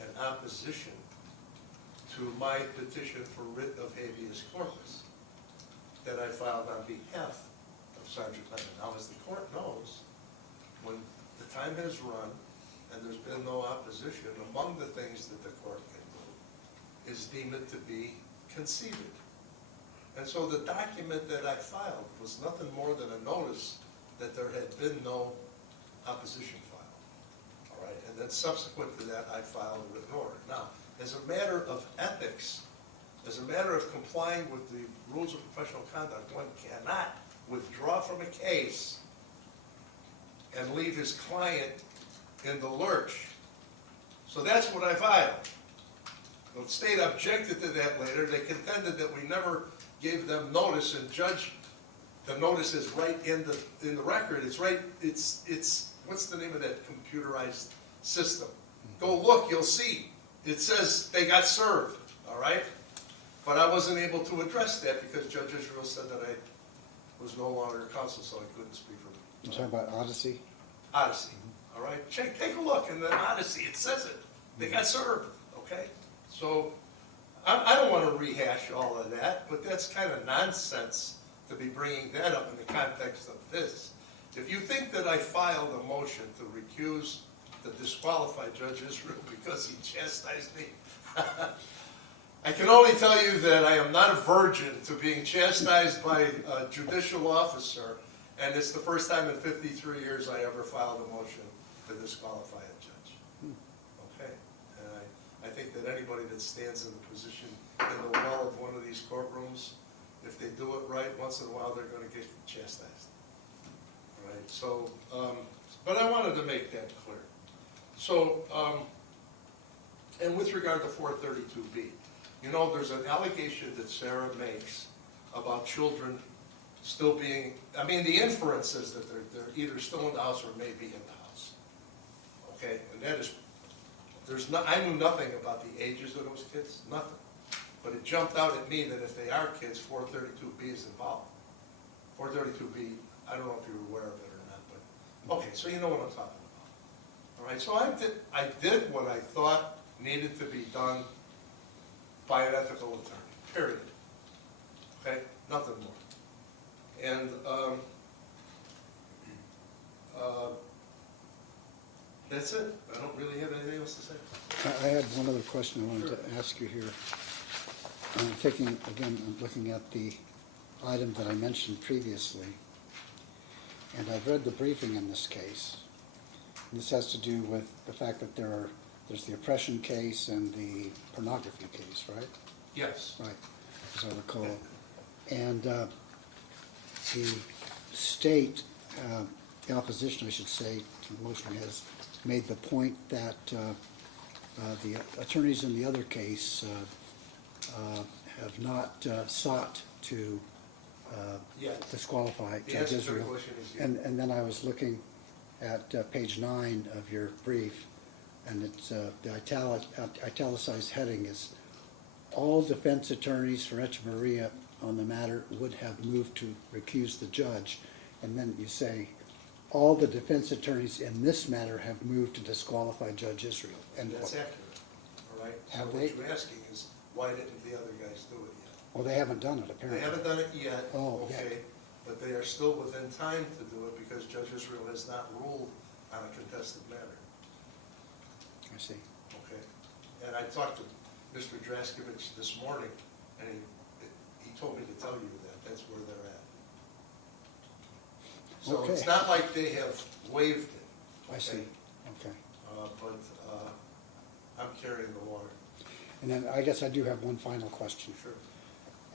an opposition to my petition for writ of habeas corpus that I filed on behalf of Sergeant Menon. Now, as the court knows, when the time has run and there's been no opposition, among the things that the court can do is deem it to be conceded. And so the document that I filed was nothing more than a notice that there had been no opposition filed. All right, and then subsequent to that, I filed a written order. Now, as a matter of ethics, as a matter of complying with the rules of professional conduct, one cannot withdraw from a case and leave his client in the lurch. So that's what I filed. The state objected to that later. They contended that we never gave them notice, and Judge, the notice is right in the record. It's right, it's what's the name of that computerized system? Go look, you'll see. It says they got served, all right? But I wasn't able to address that because Judge Israel said that I was no longer counsel, so I couldn't speak for You're talking about Odyssey? Odyssey, all right? Take a look in the Odyssey, it says it. They got served, okay? So I don't want to rehash all of that, but that's kind of nonsense to be bringing that up in the context of this. If you think that I filed a motion to recuse, to disqualify Judge Israel because he chastised me, I can only tell you that I am not a virgin to being chastised by a judicial officer, and it's the first time in 53 years I ever filed a motion to disqualify a judge. Okay? And I think that anybody that stands in the position in the wall of one of these courtrooms, if they do it right, once in a while they're going to get chastised. All right? So, but I wanted to make that clear. So, and with regard to 432B, you know, there's an allegation that Sarah makes about children still being, I mean, the inference is that they're either still in the house or may be in the house. Okay, and that is, I knew nothing about the ages of those kids, nothing. But it jumped out at me that if they are kids, 432B is involved. 432B, I don't know if you're aware of it or not, but, okay, so you know what I'm talking about. All right, so I did what I thought needed to be done by an ethical attorney, period. Okay, nothing more. And that's it. I don't really have anything else to say. I had one other question I wanted to ask you here. I'm looking at the item that I mentioned previously, and I've read the briefing in this case. This has to do with the fact that there's the oppression case and the pornography case, right? Yes. Right, as I recall. And the state, the opposition, I should say, to the motion has made the point that the attorneys in the other case have not sought to Yes. disqualify The Judge answer to the Israel. question is yes. And then I was looking at page 9 of your brief, and it's the italicized heading is, all defense attorneys for Echeverria on the matter would have moved to recuse the judge. And then you say, all the defense attorneys in this matter have moved to disqualify Judge Israel. And That's accurate, all right? So Have what they? you're asking is, why didn't the other guys do it yet? well, they haven't done it, They apparently. haven't done it yet, Oh, okay, but they are still within time to do it because Judge Israel has not ruled on a contested matter, I see. okay? And I talked to Mr. Draskevich this morning, and he told me to tell you that that's where they're at. So it's Okay. not like they have waived it. I see, okay? okay. But I'm carrying the water. And then I guess I do have one final question. Sure.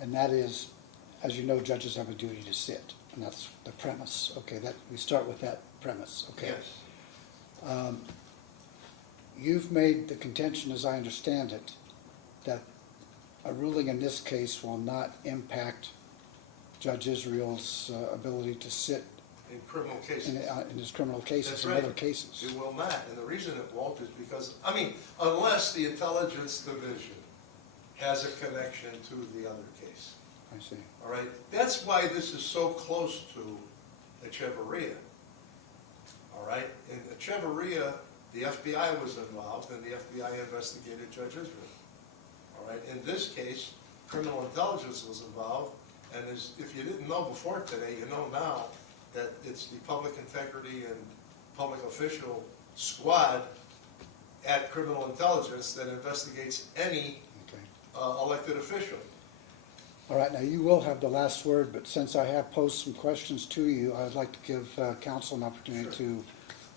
And that is, as you know, judges have a duty to sit, and that's the premise. Okay, that we start with that premise, okay? Yes. You've made the contention, as I understand it, that a ruling in this case will not impact Judge Israel's ability to sit in criminal cases. in his criminal cases That's and right. other cases. It will not, and the reason it won't is because, unless the Intelligence Division has a connection to the other case. I see. All right, that's why this is so close to Echeverria. All right, in Echeverria, the FBI was involved, and the FBI investigated Judge Israel. All right, in this case, criminal intelligence was involved, and if you didn't know before today, you know now that it's the public integrity and public official squad at criminal intelligence that investigates any Okay. elected official. All right, now you will have the last word, but since I have posed some questions to you, I'd like to give council an opportunity Sure. to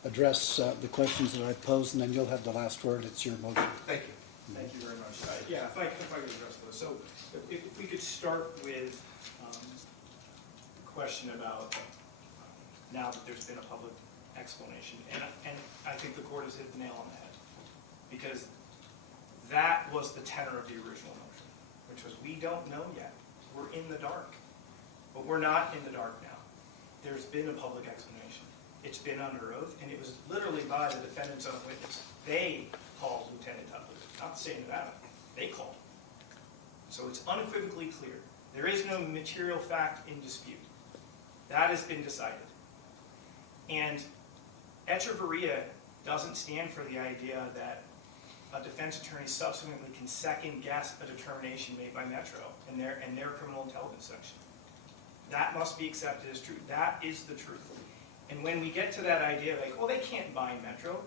address the questions that I've posed, and then you'll have the last word. It's your motion. Thank you. Thank you very much. Yeah, if I could address those. So if we could start with the question about now that there's been a public explanation. And I think the court has hit the nail on the head. Because that was the tenor of the original motion, which was we don't know yet. We're in the dark. But we're not in the dark now. There's been a public explanation. It's been under oath, and it was literally by the defendant's own witness. They called Lieutenant Dudley, not the state of Nevada. They called. So it's unequivocally clear. There is no material fact in dispute. That has been decided. And Echeverria doesn't stand for the idea that a defense attorney subsequently can second guess a determination made by Metro in their criminal intelligence section. That must be accepted as true. That is the truth. And when we get to that idea, like, well, they can't bind Metro,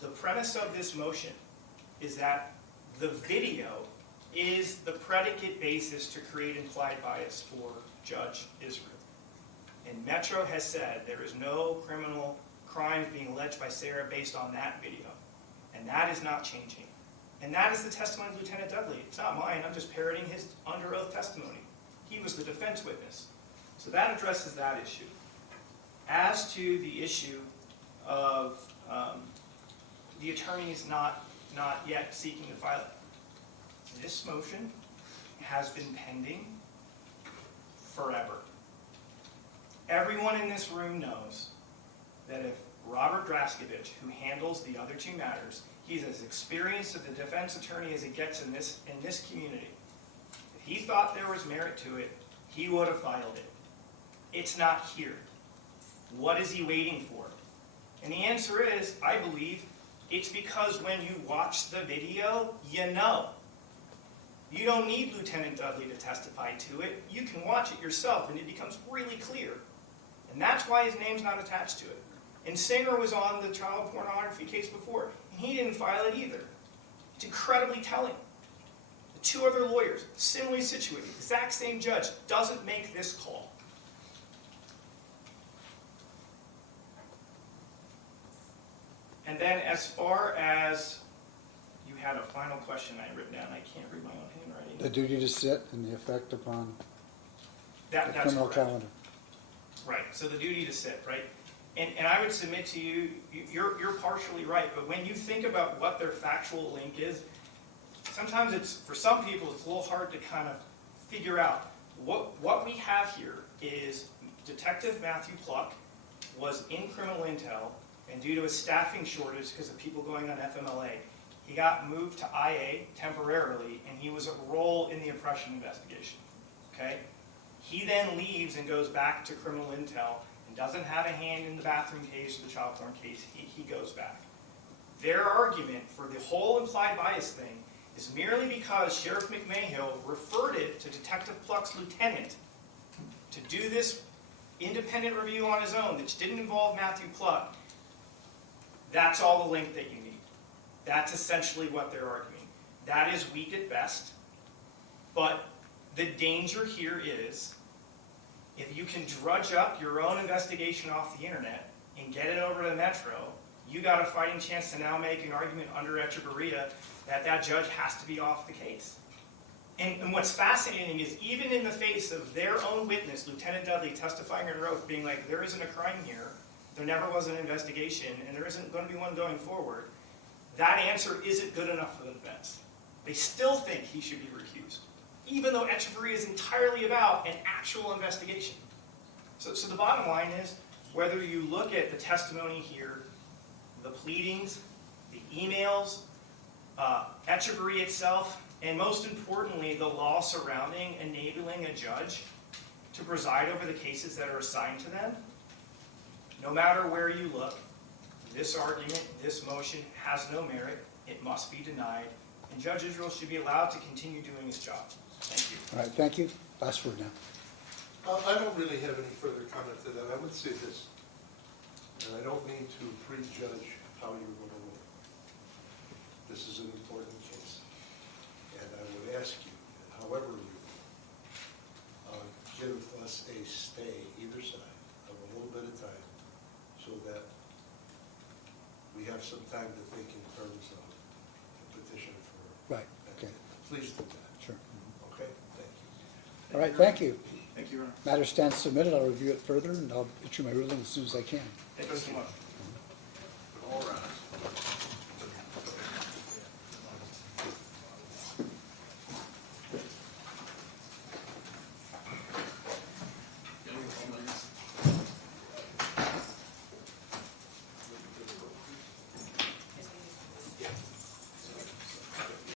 the premise of this motion is that the video is the predicate basis to create implied bias for Judge Israel. And Metro has said there is no criminal crimes being alleged by Sarah based on that video. And that is not changing. And that is the testimony of Lieutenant Dudley. It's not mine. I'm just parroting his under oath testimony. He was the defense witness. So that addresses that issue. As to the issue of the attorneys not yet seeking to file it, this motion has been pending forever. Everyone in this room knows that if Robert Draskevich, who handles the other two matters, he's as experienced as a defense attorney as it gets in this community. If he thought there was merit to it, he would have filed it. It's not here. What is he waiting for? And the answer is, I believe, it's because when you watch the video, you know. You don't need Lieutenant Dudley to testify to it. You can watch it yourself, and it becomes really clear. And that's why his name's not attached to it. And Singer was on the child pornography case before, and he didn't file it either. It's incredibly telling. The two other lawyers, similarly situated, exact same judge, doesn't make this call. And then as far as, you had a final question I written down, I can't read my own handwriting. The duty to sit and the effect upon the That's criminal correct. calendar. Right, so the duty to sit, right? And I would submit to you, you're partially right, but when you think about what their factual link is, sometimes it's, for some people, it's a little hard to kind of figure out. What we have here is Detective Matthew Pluck was in criminal intel, and due to a staffing shortage because of people going on FMLA, he got moved to IA temporarily, and he was a role in the oppression investigation, okay? He then leaves and goes back to criminal intel and doesn't have a hand in the bathroom case or the child porn case. He goes back. Their argument for the whole implied bias thing is merely because Sheriff McMahill referred it to Detective Pluck's lieutenant to do this independent review on his own, which didn't involve Matthew Pluck. That's all the link that you need. That's essentially what they're arguing. That is weak at best, but the danger here is if you can drudge up your own investigation off the internet and get it over to Metro, you got a fighting chance to now make an argument under Echeverria that judge has to be off the case. And what's fascinating is even in the face of their own witness, Lieutenant Dudley, testifying under oath, being like, there isn't a crime here, there never was an investigation, and there isn't going to be one going forward, that answer isn't good enough for the defense. They still think he should be recused, even though Echeverria is entirely about an actual investigation. So the bottom line is, whether you look at the testimony here, the pleadings, the emails, Echeverry itself, and most importantly, the law surrounding enabling a judge to preside over the cases that are assigned to them, no matter where you look, this argument, this motion has no merit, it must be denied, and Judge Israel should be allowed to continue doing his job. Thank you. All right, thank you. Last word now. I don't really have any further comment to that. I would say this, and I don't mean to prejudge how you're going to rule. This is an important case, and I would ask you, however you give us a stay either side of a little bit of time so that we have some time to think in terms of the petition for. Right, okay, Please do that. sure. Okay, thank you. All right, thank you. Thank you, Your Honor. Matter stands submitted. I'll review it further and I'll issue my ruling as soon as I can. Thank you so much. All rise.